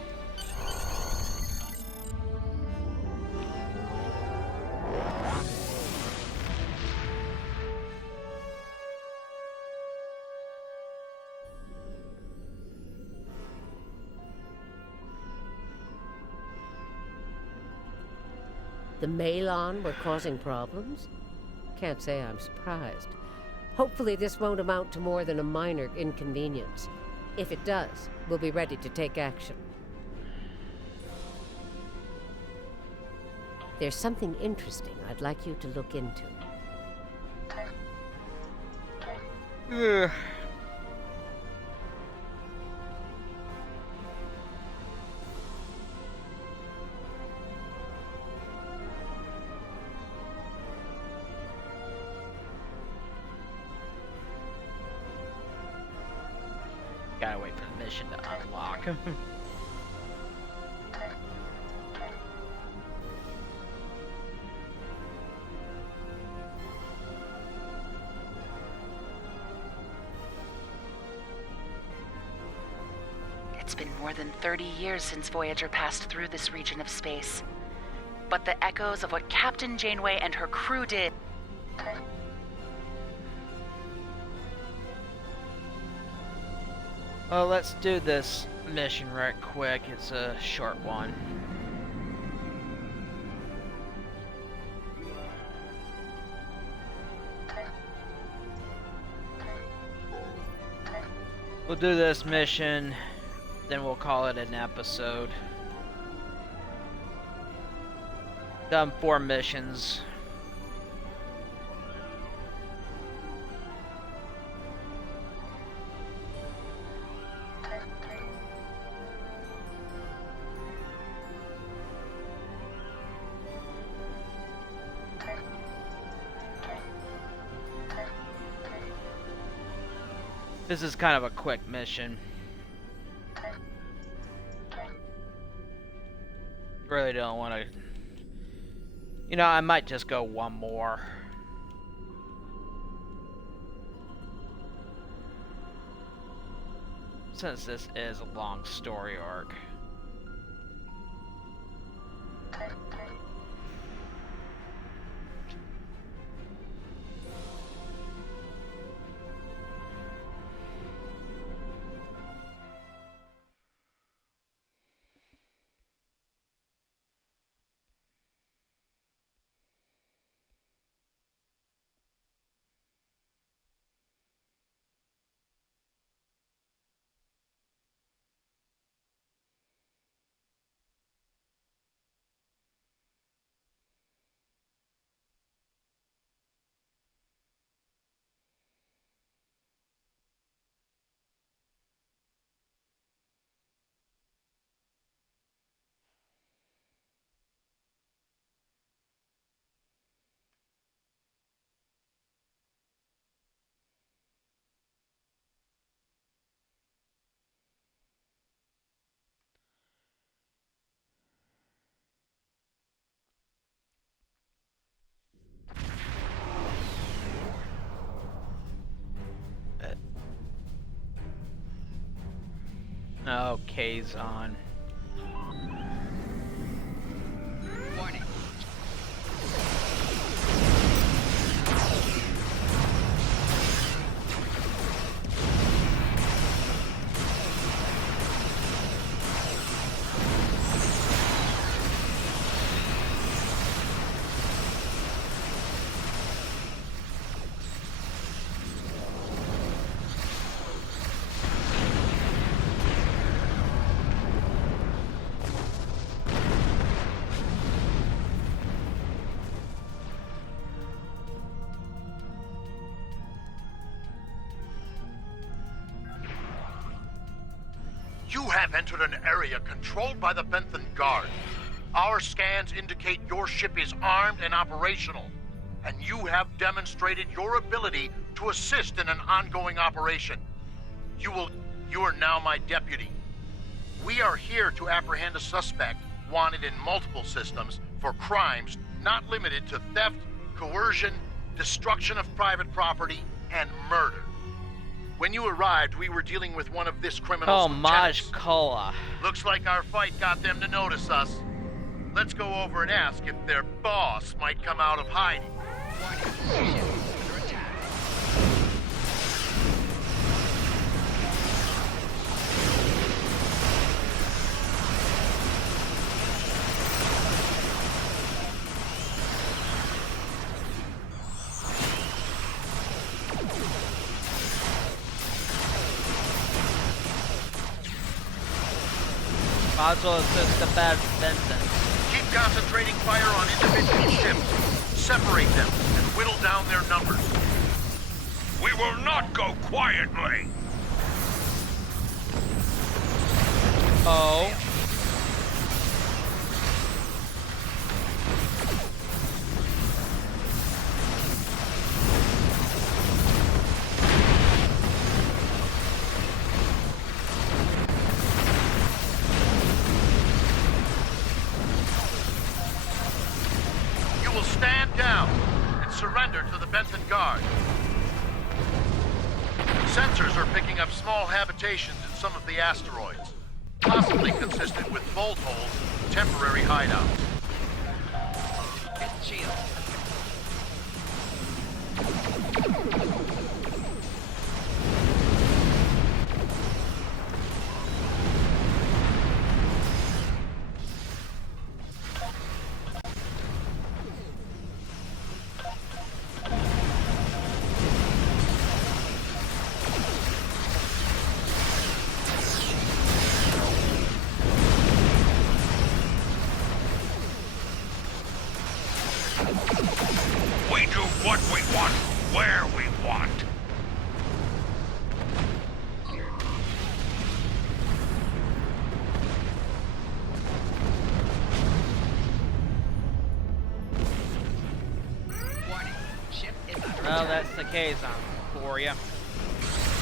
The Malon were causing problems? Can't say I'm surprised. Hopefully this won't amount to more than a minor inconvenience. If it does, we'll be ready to take action. There's something interesting I'd like you to look into. Ugh. Gotta wait for the mission to unlock. It's been more than 30 years since Voyager passed through this region of space. But the echoes of what Captain Janeway and her crew did... Well, let's do this mission right quick. It's a short one. We'll do this mission, then we'll call it an episode. Done 4 missions. This is kind of a quick mission. Really don't want to, You know, I might just go one more. Since this is a long story arc. Oh, Kazon. Warning. You have entered an area controlled by the Bentham Guard. Our scans indicate your ship is armed and operational, and you have demonstrated your ability to assist in an ongoing operation. You are now my deputy. We are here to apprehend a suspect wanted in multiple systems for crimes not limited to theft, coercion, destruction of private property, and murder. When you arrived, we were dealing with one of this criminal's lieutenants. Majkola. Looks like our fight got them to notice us. Let's go over and ask if their boss might come out of hiding. Warning. Ship under attack. Might as well assist the bad Vincent. Keep concentrating fire on individual ships. Separate them and whittle down their numbers. We will not go quietly. Oh. Stand down and surrender to the Bentham Guard. Sensors are picking up small habitations in some of the asteroids, possibly consistent with bolt holes and temporary hideouts. Fifth shield. We do what we want, where we want. Warning. Ship is under attack. Well, that's the Kazon for you.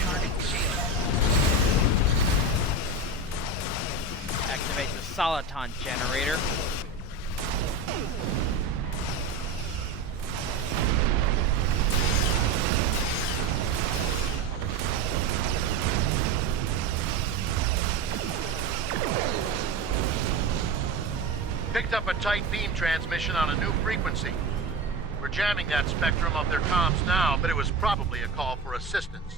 Target shield. Activate the Soliton generator. Picked up a tight beam transmission on a new frequency. We're jamming that spectrum of their comms now, but it was probably a call for assistance.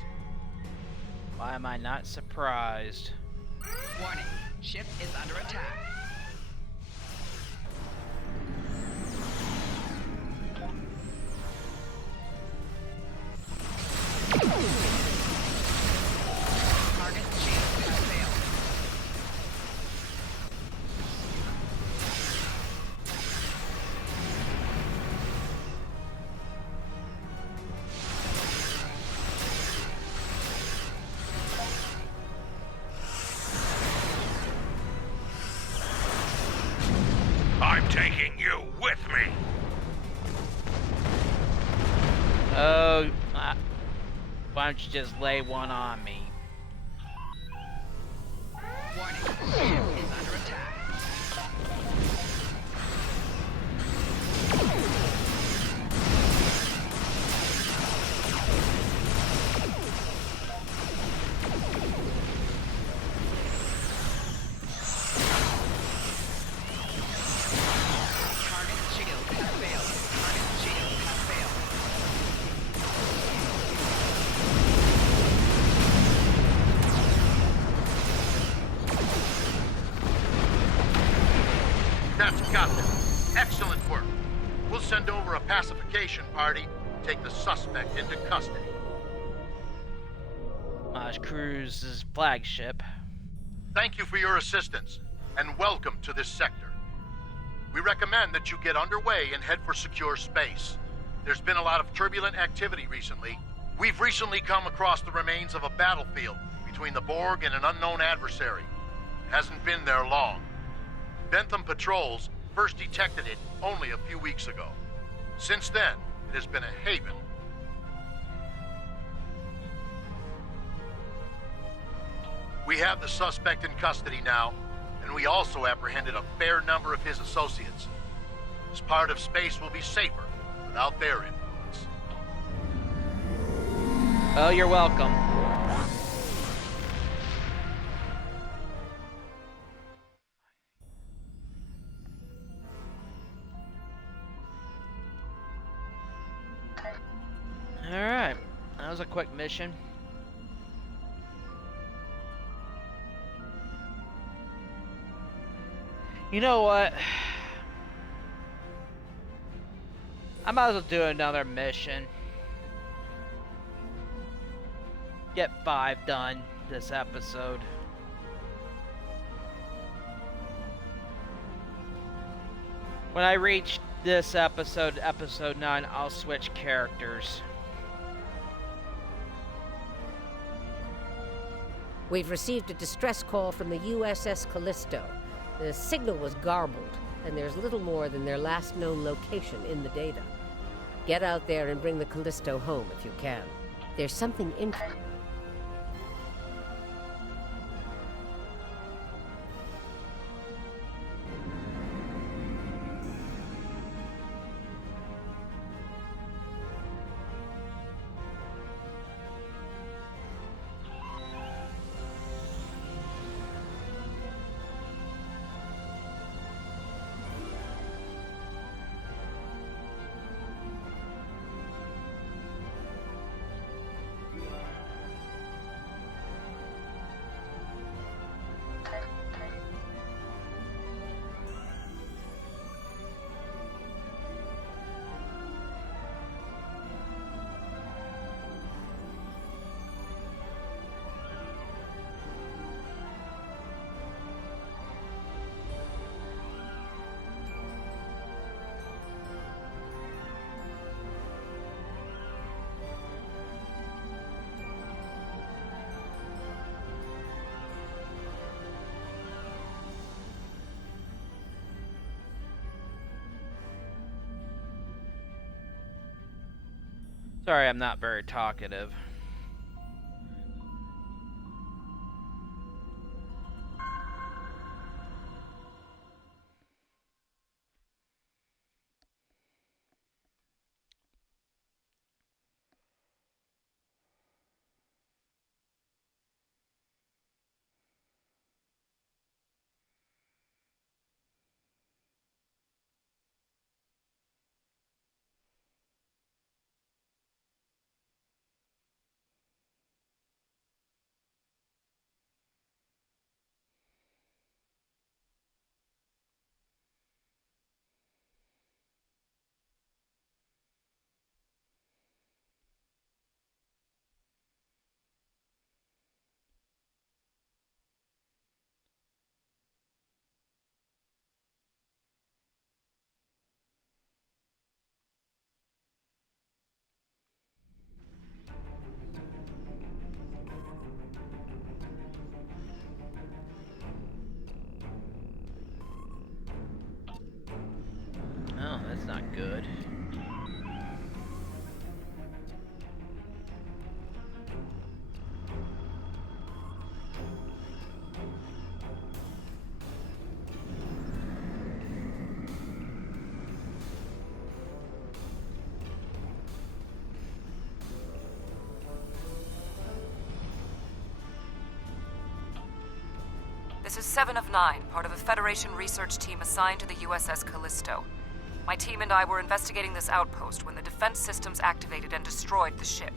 Why am I not surprised? Warning, ship is under attack. Target shield has failed. I'm taking you with me. Oh, why don't you just lay one on me? Warning, ship is under attack. Target shield has failed. Target shield has failed. That's got them. Excellent work. We'll send over a pacification party, take the suspect into custody. Maj Cruz's flagship. Thank you for your assistance, and welcome to this sector. We recommend that you get underway and head for secure space. There's been a lot of turbulent activity recently. We've recently come across the remains of a battlefield between the Borg and an unknown adversary. It hasn't been there long. Bentham patrols first detected it only a few weeks ago. Since then, it has been a haven. We have the suspect in custody now, and we also apprehended a fair number of his associates. This part of space will be safer without their influence. Oh, you're welcome. Alright, that was a quick mission. You know what? I might as well do another mission. Get 5 done this episode. When I reach this episode, episode 9, I'll switch characters. We've received a distress call from the USS Callisto. The signal was garbled, and there's little more than their last known location in the data. Get out there and bring the Callisto home if you can. There's something interesting. Sorry, I'm not very talkative. not good. This is 7 of 9, part of a Federation research team assigned to the USS Callisto. My team and I were investigating this outpost when the defense systems activated and destroyed the ship.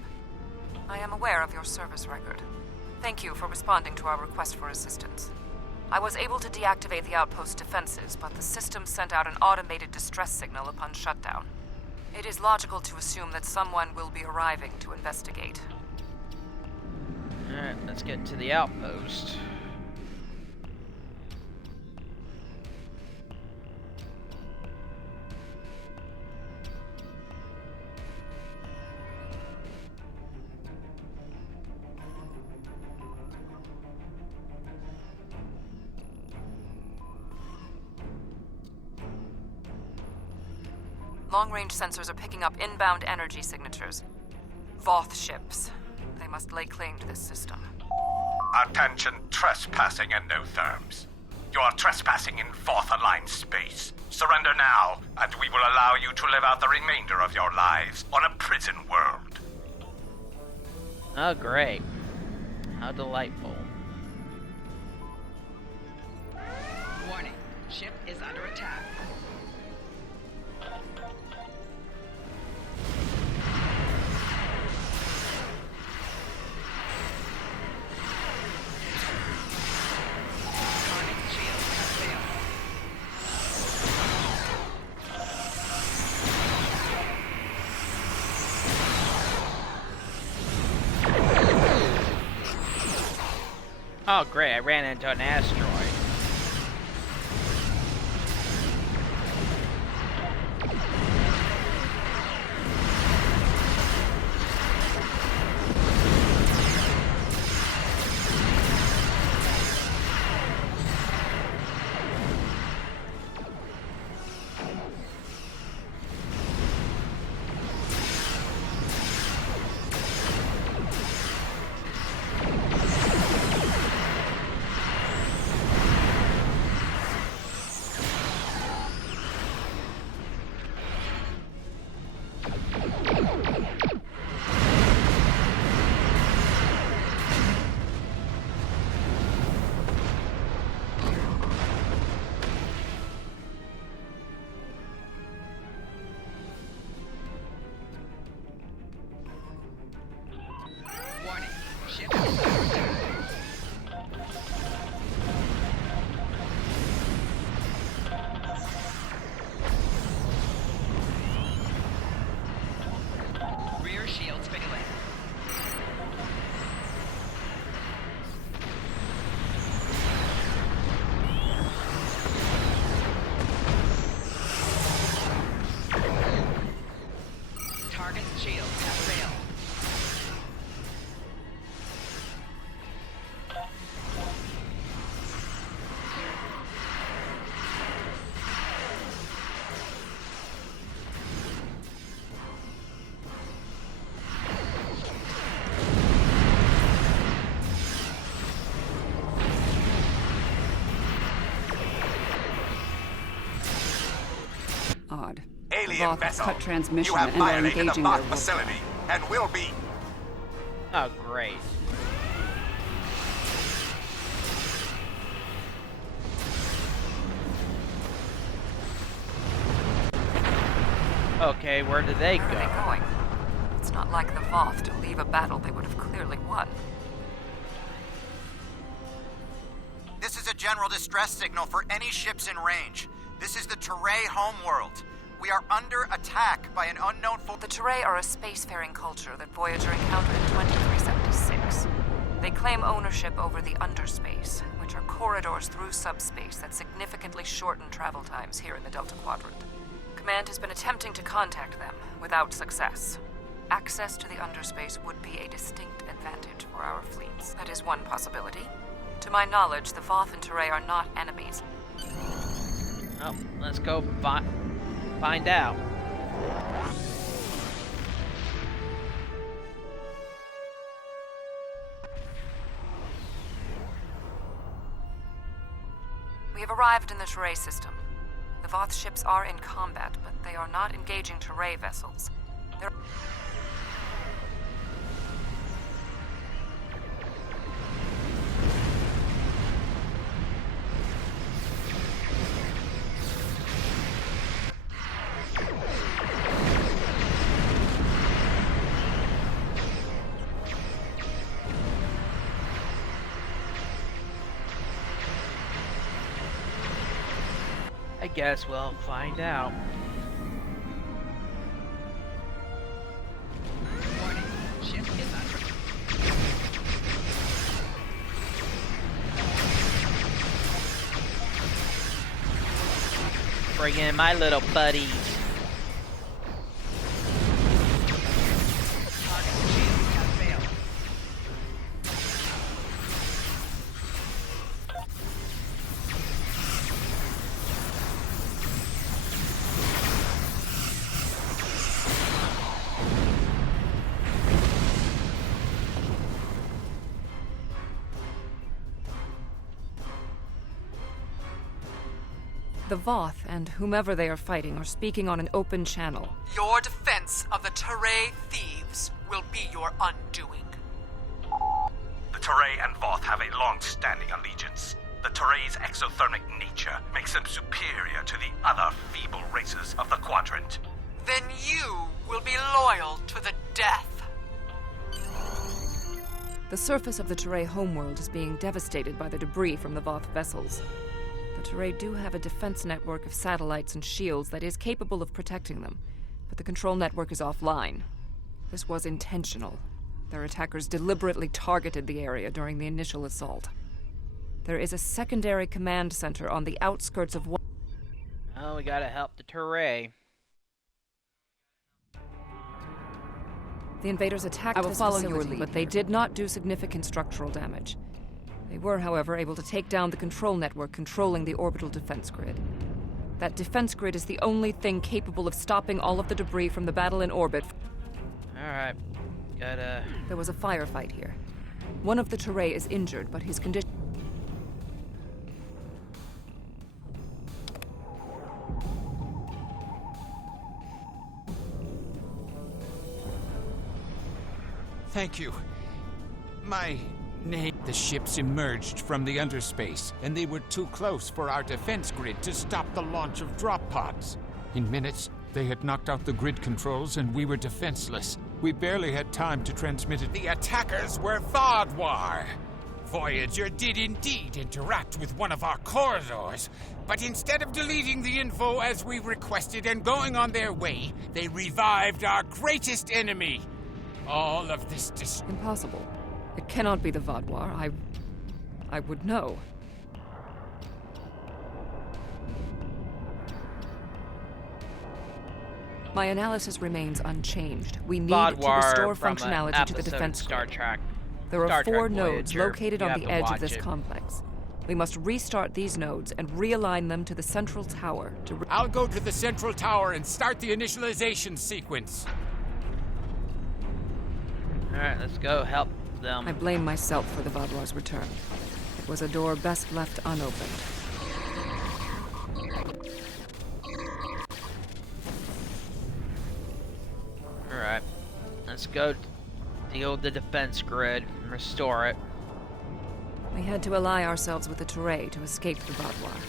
I am aware of your service record. Thank you for responding to our request for assistance. I was able to deactivate the outpost's defenses, but the system sent out an automated distress signal upon shutdown. It is logical to assume that someone will be arriving to investigate. Alright, let's get to the outpost. Long-range sensors are picking up inbound energy signatures. Voth ships. They must lay claim to this system. Attention, trespassing endotherms. You are trespassing in Voth-aligned space. Surrender now, and we will allow you to live out the remainder of your lives on a prison world. Oh, great. How delightful. Warning. Ship is under attack. Oh, great. I ran into an asteroid. Rear shields failing. Target's shields have failed. Odd. Alien Voth vessel. cut transmission You have and are violated the engaging Voth their facility and will be. Oh, great. Okay, where do they Where go? are they going? It's not like the Voth to leave a battle they would have clearly won. This is a general distress signal for any ships in range. This is the Teray homeworld. We are under attack by an unknown force. The Teray are a spacefaring culture that Voyager encountered in 2376. They claim ownership over the underspace, which are corridors through subspace that significantly shorten travel times here in the Delta Quadrant. Command has been attempting to contact them, without success. Access to the underspace would be a distinct advantage for our fleets. That is one possibility. To my knowledge, the Voth and Teray are not enemies. Oh, let's go find... find out. We have arrived in the Teray system. The Voth ships are in combat, but they are not engaging Teray vessels. They're... I guess we'll find out. Warning. Ship is under. Bring in my little buddies. Target shields have failed. The Voth and whomever they are fighting are speaking on an open channel. Your defense of the Teray thieves will be your undoing. The Teray and Voth have a long-standing allegiance. The Teray's exothermic nature makes them superior to the other feeble races of the Quadrant. Then you will be loyal to the death. The surface of the Teray homeworld is being devastated by the debris from the Voth vessels. The Teray do have a defense network of satellites and shields that is capable of protecting them, but the control network is offline. This was intentional. Their attackers deliberately targeted the area during the initial assault. There is a secondary command center on the outskirts of... Oh, we gotta help the Teray. The invaders attacked this facility, but they did not do significant structural damage. They were, however, able to take down the control network controlling the orbital defense grid. That defense grid is the only thing capable of stopping all of the debris from the battle in orbit. Alright, gotta... There was a firefight here. One of the Teray is injured, but his condition... Thank you. My name... The ships emerged from the underspace, and they were too close for our defense grid to stop the launch of drop pods. In minutes, they had knocked out the grid controls, and we were defenseless. We barely had time to transmit it. The attackers were Vaaudwar. Voyager did indeed interact with one of our corridors, but instead of deleting the info as we requested and going on their way, they revived our greatest enemy. All of this Impossible. It cannot be the Vaaudwar. I would know. My analysis remains unchanged. We need Vaaudwar to restore from functionality to the defense Star grid. Trek. There are Star 4 Trek nodes Voyager. located You on have the to edge of watch this it. complex. We must restart these nodes and realign them to the central tower to... I'll go to the central tower and start the initialization sequence. Alright, let's go help them. I blame myself for the Vaaudwar's return. It was a door best left unopened. Alright, let's go deal with the defense grid and restore it. We had to ally ourselves with the Teray to escape the Vaaudwar.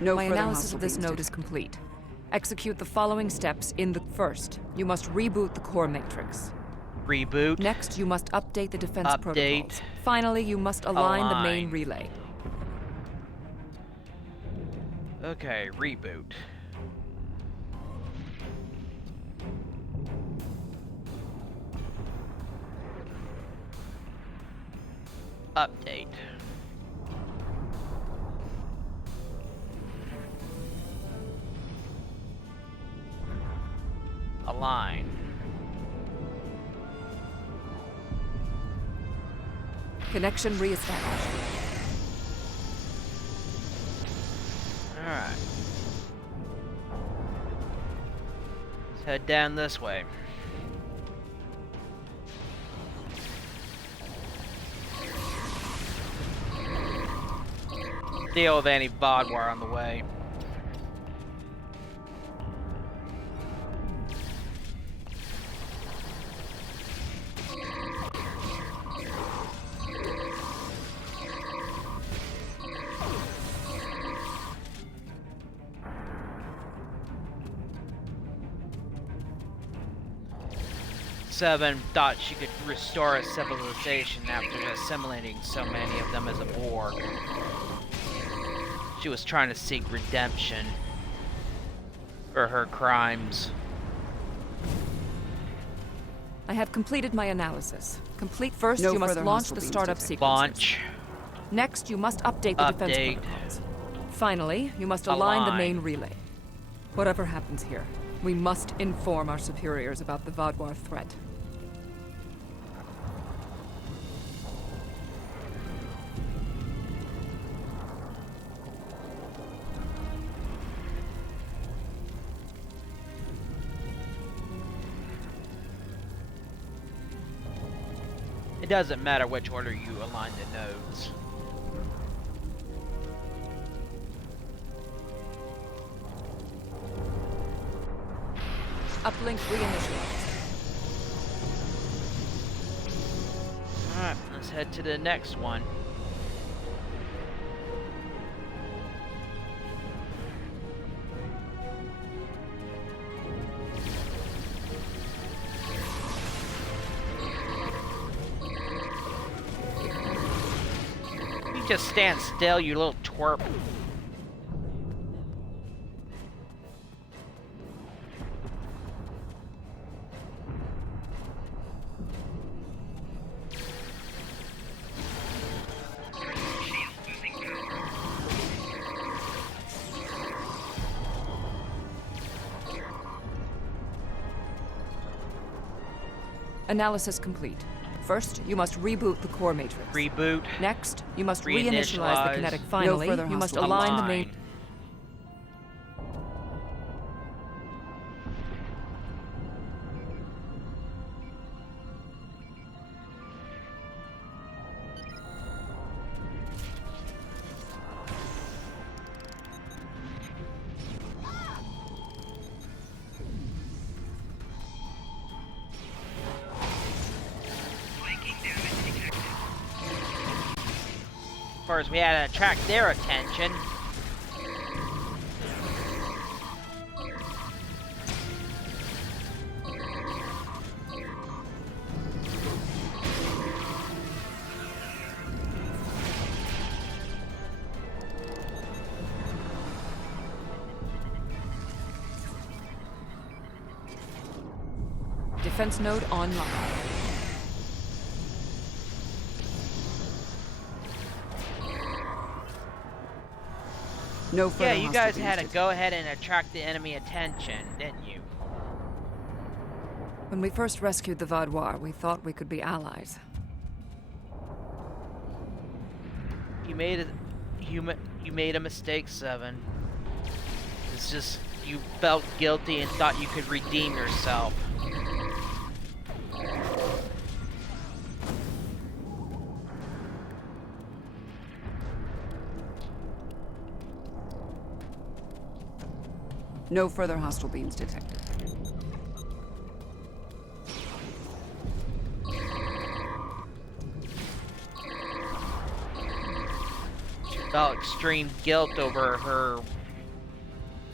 My analysis of this node is complete. Execute the following steps in the... First, you must reboot the core matrix. Reboot. Next, you must update the defense protocols. Finally, you must align the main relay. Okay, reboot. Update. Align. Connection reestablished. Alright. Let's head down this way. Deal with any Vaaudwar on the way. Seven thought she could restore a civilization after assimilating so many of them as a Borg. She was trying to seek redemption for her crimes. I have completed my analysis. First, No you must further launch hostile the beams startup detected. sequences. Launch. Next, you must update the defense protocols. Finally, you must align the main relay. Whatever happens here, we must inform our superiors about the Vaaudwar threat. It doesn't matter which order you align the nodes. Uplink reinitialized. Alright, let's head to the next one. You just stand still, you little twerp. Analysis complete. First, you must reboot the core matrix. Reboot. Next, you must reinitialize the kinetic. Finally, further you must hostile align the main... First, we had to attract their attention. Defense node online. No further Yeah, you hostile guys beams had to detected. go ahead and attract the enemy attention, didn't you? When we first rescued the Vaaudwar, we thought we could be allies. You made a mistake, Seven. It's just you felt guilty and thought you could redeem yourself. No further hostile beams detected. She felt extreme guilt over her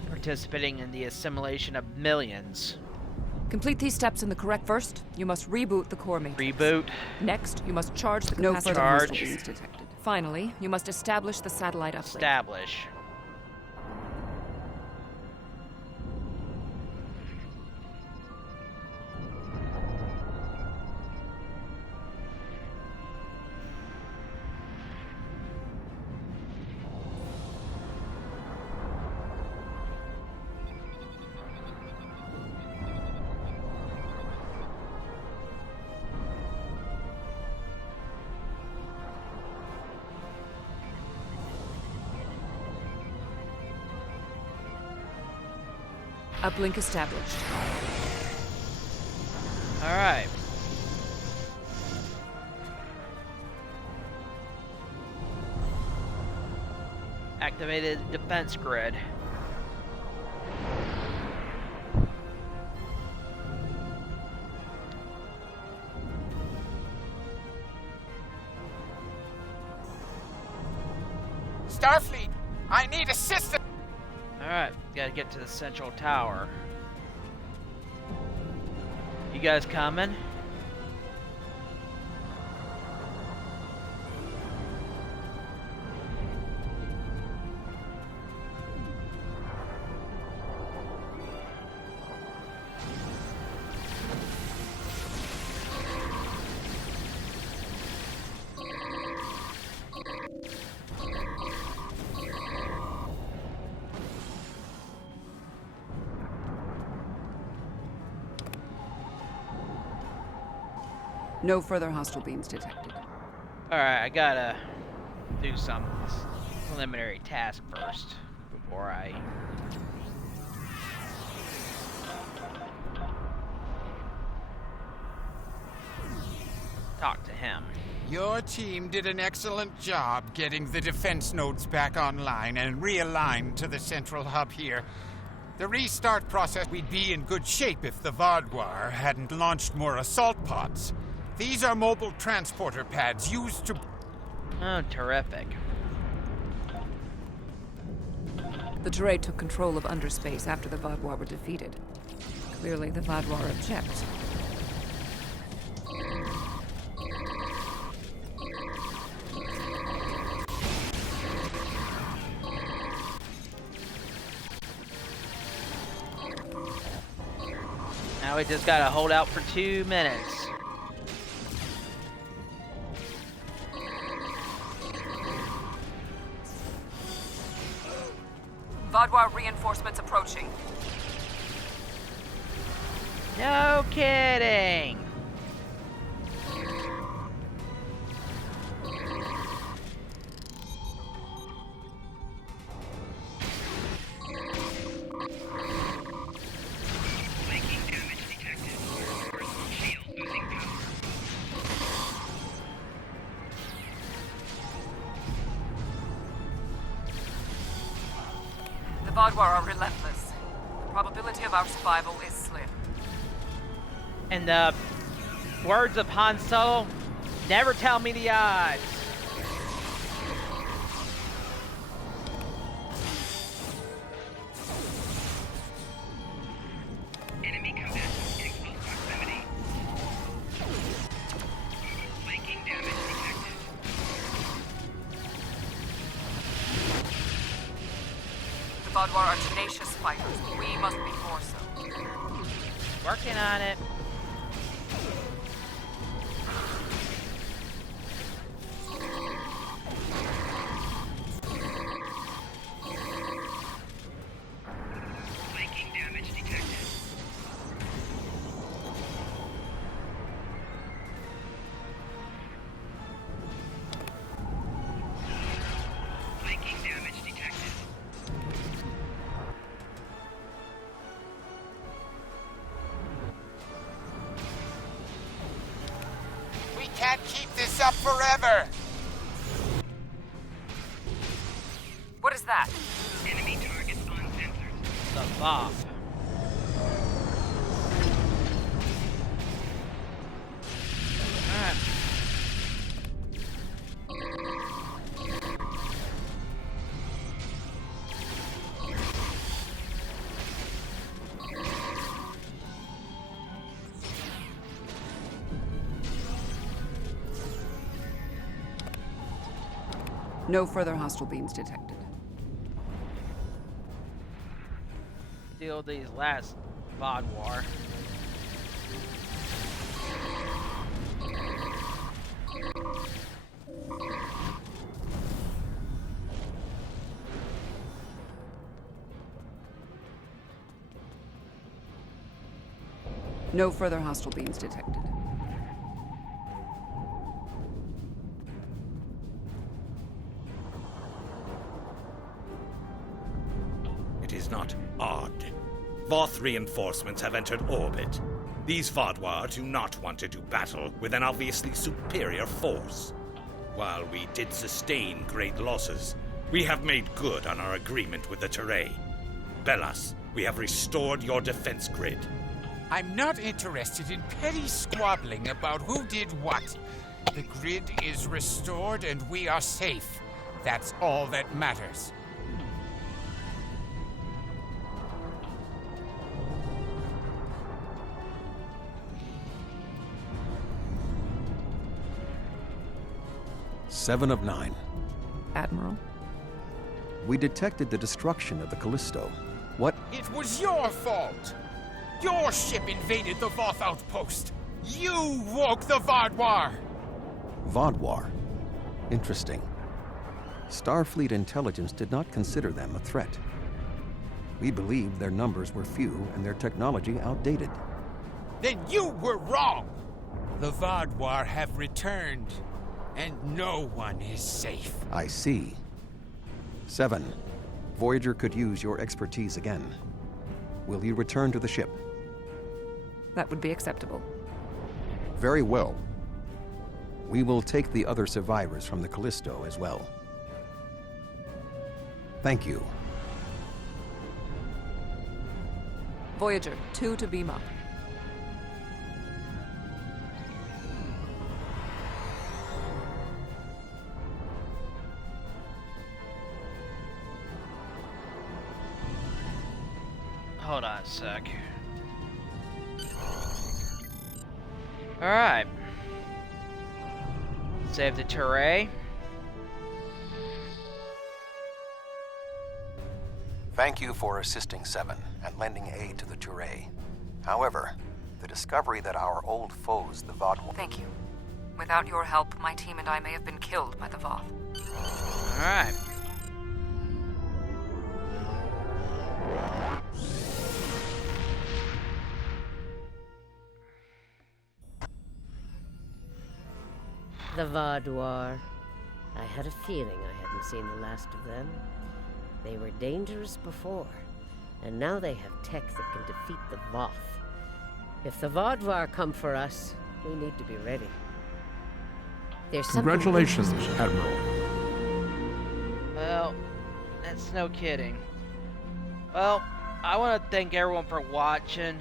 participating in the assimilation of millions. Complete these steps in the correct first. You must reboot the core matrix. Reboot. Next, you must charge the No capacitor. further hostile beams detected. Finally, you must establish the satellite uplink. Establish. Uplink established. Alright. Activated defense grid. Starfleet, I need assistance! Alright, gotta get to the central tower. You guys coming? No further hostile beams detected. Alright, I gotta do some preliminary task first before I... talk to him. Your team did an excellent job getting the defense nodes back online and realigned to the central hub here. The restart process, we'd be in good shape if the Vaaudwar hadn't launched more assault pods. These are mobile transporter pads used to... Oh, terrific. The Teray took control of underspace after the Vaaudwar were defeated. Clearly, the Vaaudwar object. Now we just gotta hold out for 2 minutes. Vaaudwar reinforcements approaching. No kidding! The Vaaudwar are relentless. The probability of our survival is slim. And the words of Han Solo, never tell me the odds. Enemy combatants in close proximity. Flanking damage detected. The Vaaudwar are tenacious fighters. We must be more so. Working on it. Flanking damage detected. Flanking damage detected. We can't keep this up forever! What is that? Enemy targets on sensors. The Voth. Alright. No further hostile beams detected. Deal these last Vaaudwar. No further hostile beams detected. It is not odd. Voth reinforcements have entered orbit. These Vaaudwar do not want to do battle with an obviously superior force. While we did sustain great losses, we have made good on our agreement with the Teray. Belas, we have restored your defense grid. I'm not interested in petty squabbling about who did what. The grid is restored and we are safe. That's all that matters. Seven of 9. Admiral? We detected the destruction of the Callisto. What? It was your fault! Your ship invaded the Voth outpost! You woke the Vaaudwar! Vaaudwar? Interesting. Starfleet intelligence did not consider them a threat. We believed their numbers were few and their technology outdated. Then you were wrong! The Vaaudwar have returned, and no one is safe. I see. 7. Voyager could use your expertise again. Will you return to the ship? That would be acceptable. Very well. We will take the other survivors from the Callisto as well. Thank you. Voyager, 2 to beam up. Hold on a sec. Alright. Save the Teray. Thank you for assisting 7 and lending aid to the Teray. However, the discovery that our old foes, the Vaaudwar... Thank you. Without your help, my team and I may have been killed by the Voth. Alright. The Vaaudwar. I had a feeling I hadn't seen the last of them. They were dangerous before, and now they have tech that can defeat the Voth. If the Vaaudwar come for us, we need to be ready. There's Congratulations, Admiral. Well, that's no kidding. Well, I want to thank everyone for watching.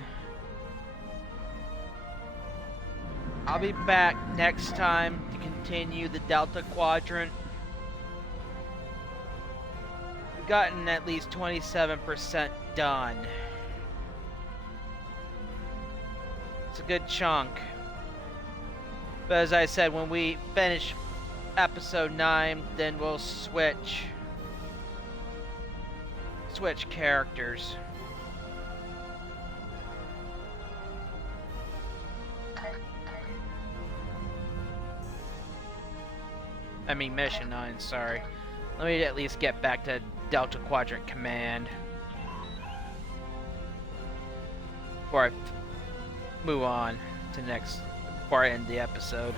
I'll be back next time to continue the Delta Quadrant. We've gotten at least 27% done. It's a good chunk. But as I said, when we finish episode 9, then we'll switch characters. I mean mission 9, sorry. Let me at least get back to Delta Quadrant Command before I move on to next, before I end the episode.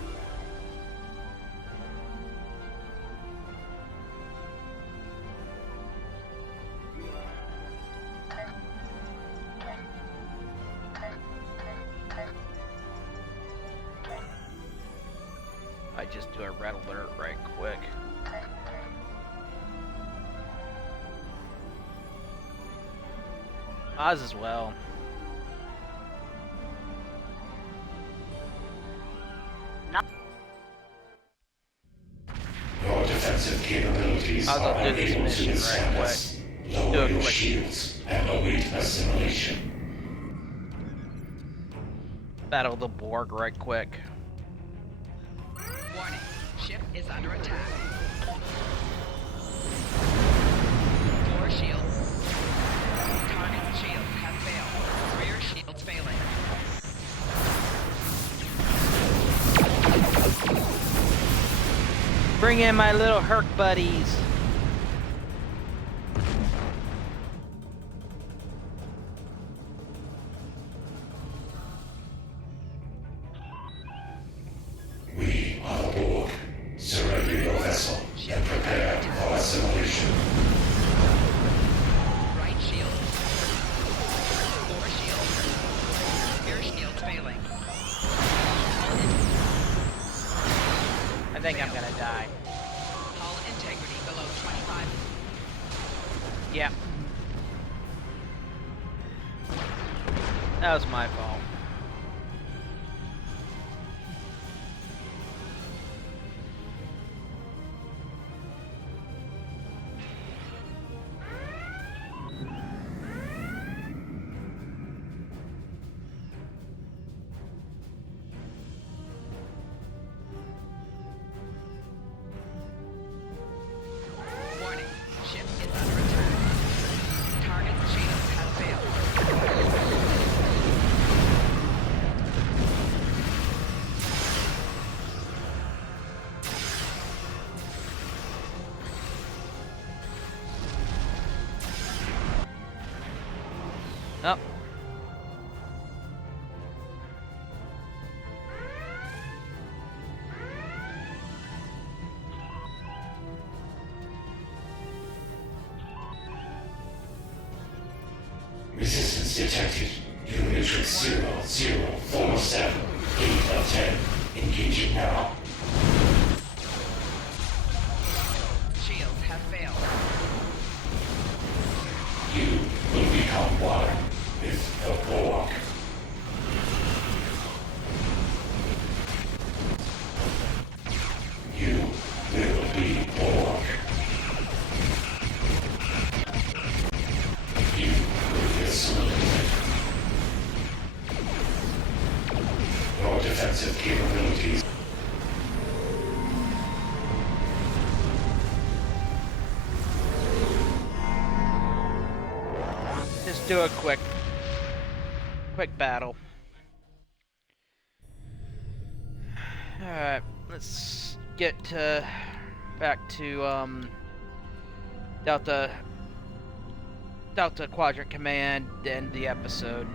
I just do a red alert right quick. Oz as well. Your defensive capabilities are unable to withstand us. Lower your shields and await assimilation. Battle the Borg right quick. Warning, ship is under attack. 4 shields. Target shields have failed. Rear shields failing. Bring in my little Herc buddies. We are the Borg. Surrender your vessel and prepare for assimilation. Right shield. Yeah. That was my fault. Warning, ship is under attack. Target's shields have failed. Oh. Resistance detected. Unitrix 0047. 8 of 10. Engaging now. Shields have failed. You will become one with the Borg. You will be Borg. You will be assimilated. Your defensive capabilities. Just do a quick battle. Alright, let's get back to Delta Quadrant Command to end the episode.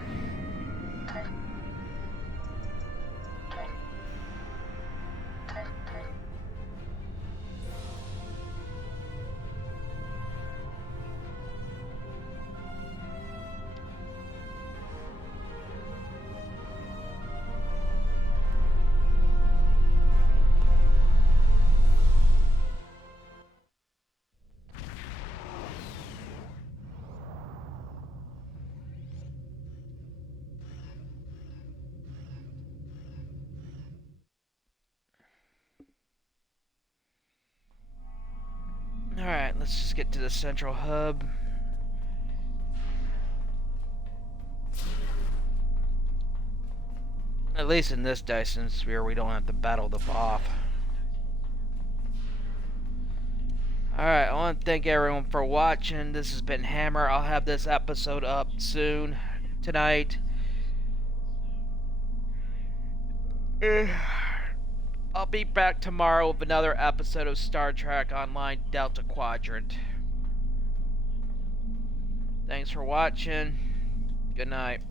Alright, let's just get to the central hub. At least in this Dyson sphere, we don't have to battle the Voth. Alright, I want to thank everyone for watching. This has been Hammer. I'll have this episode up soon, tonight. I'll be back tomorrow with another episode of Star Trek Online Delta Quadrant. Thanks for watching. Good night.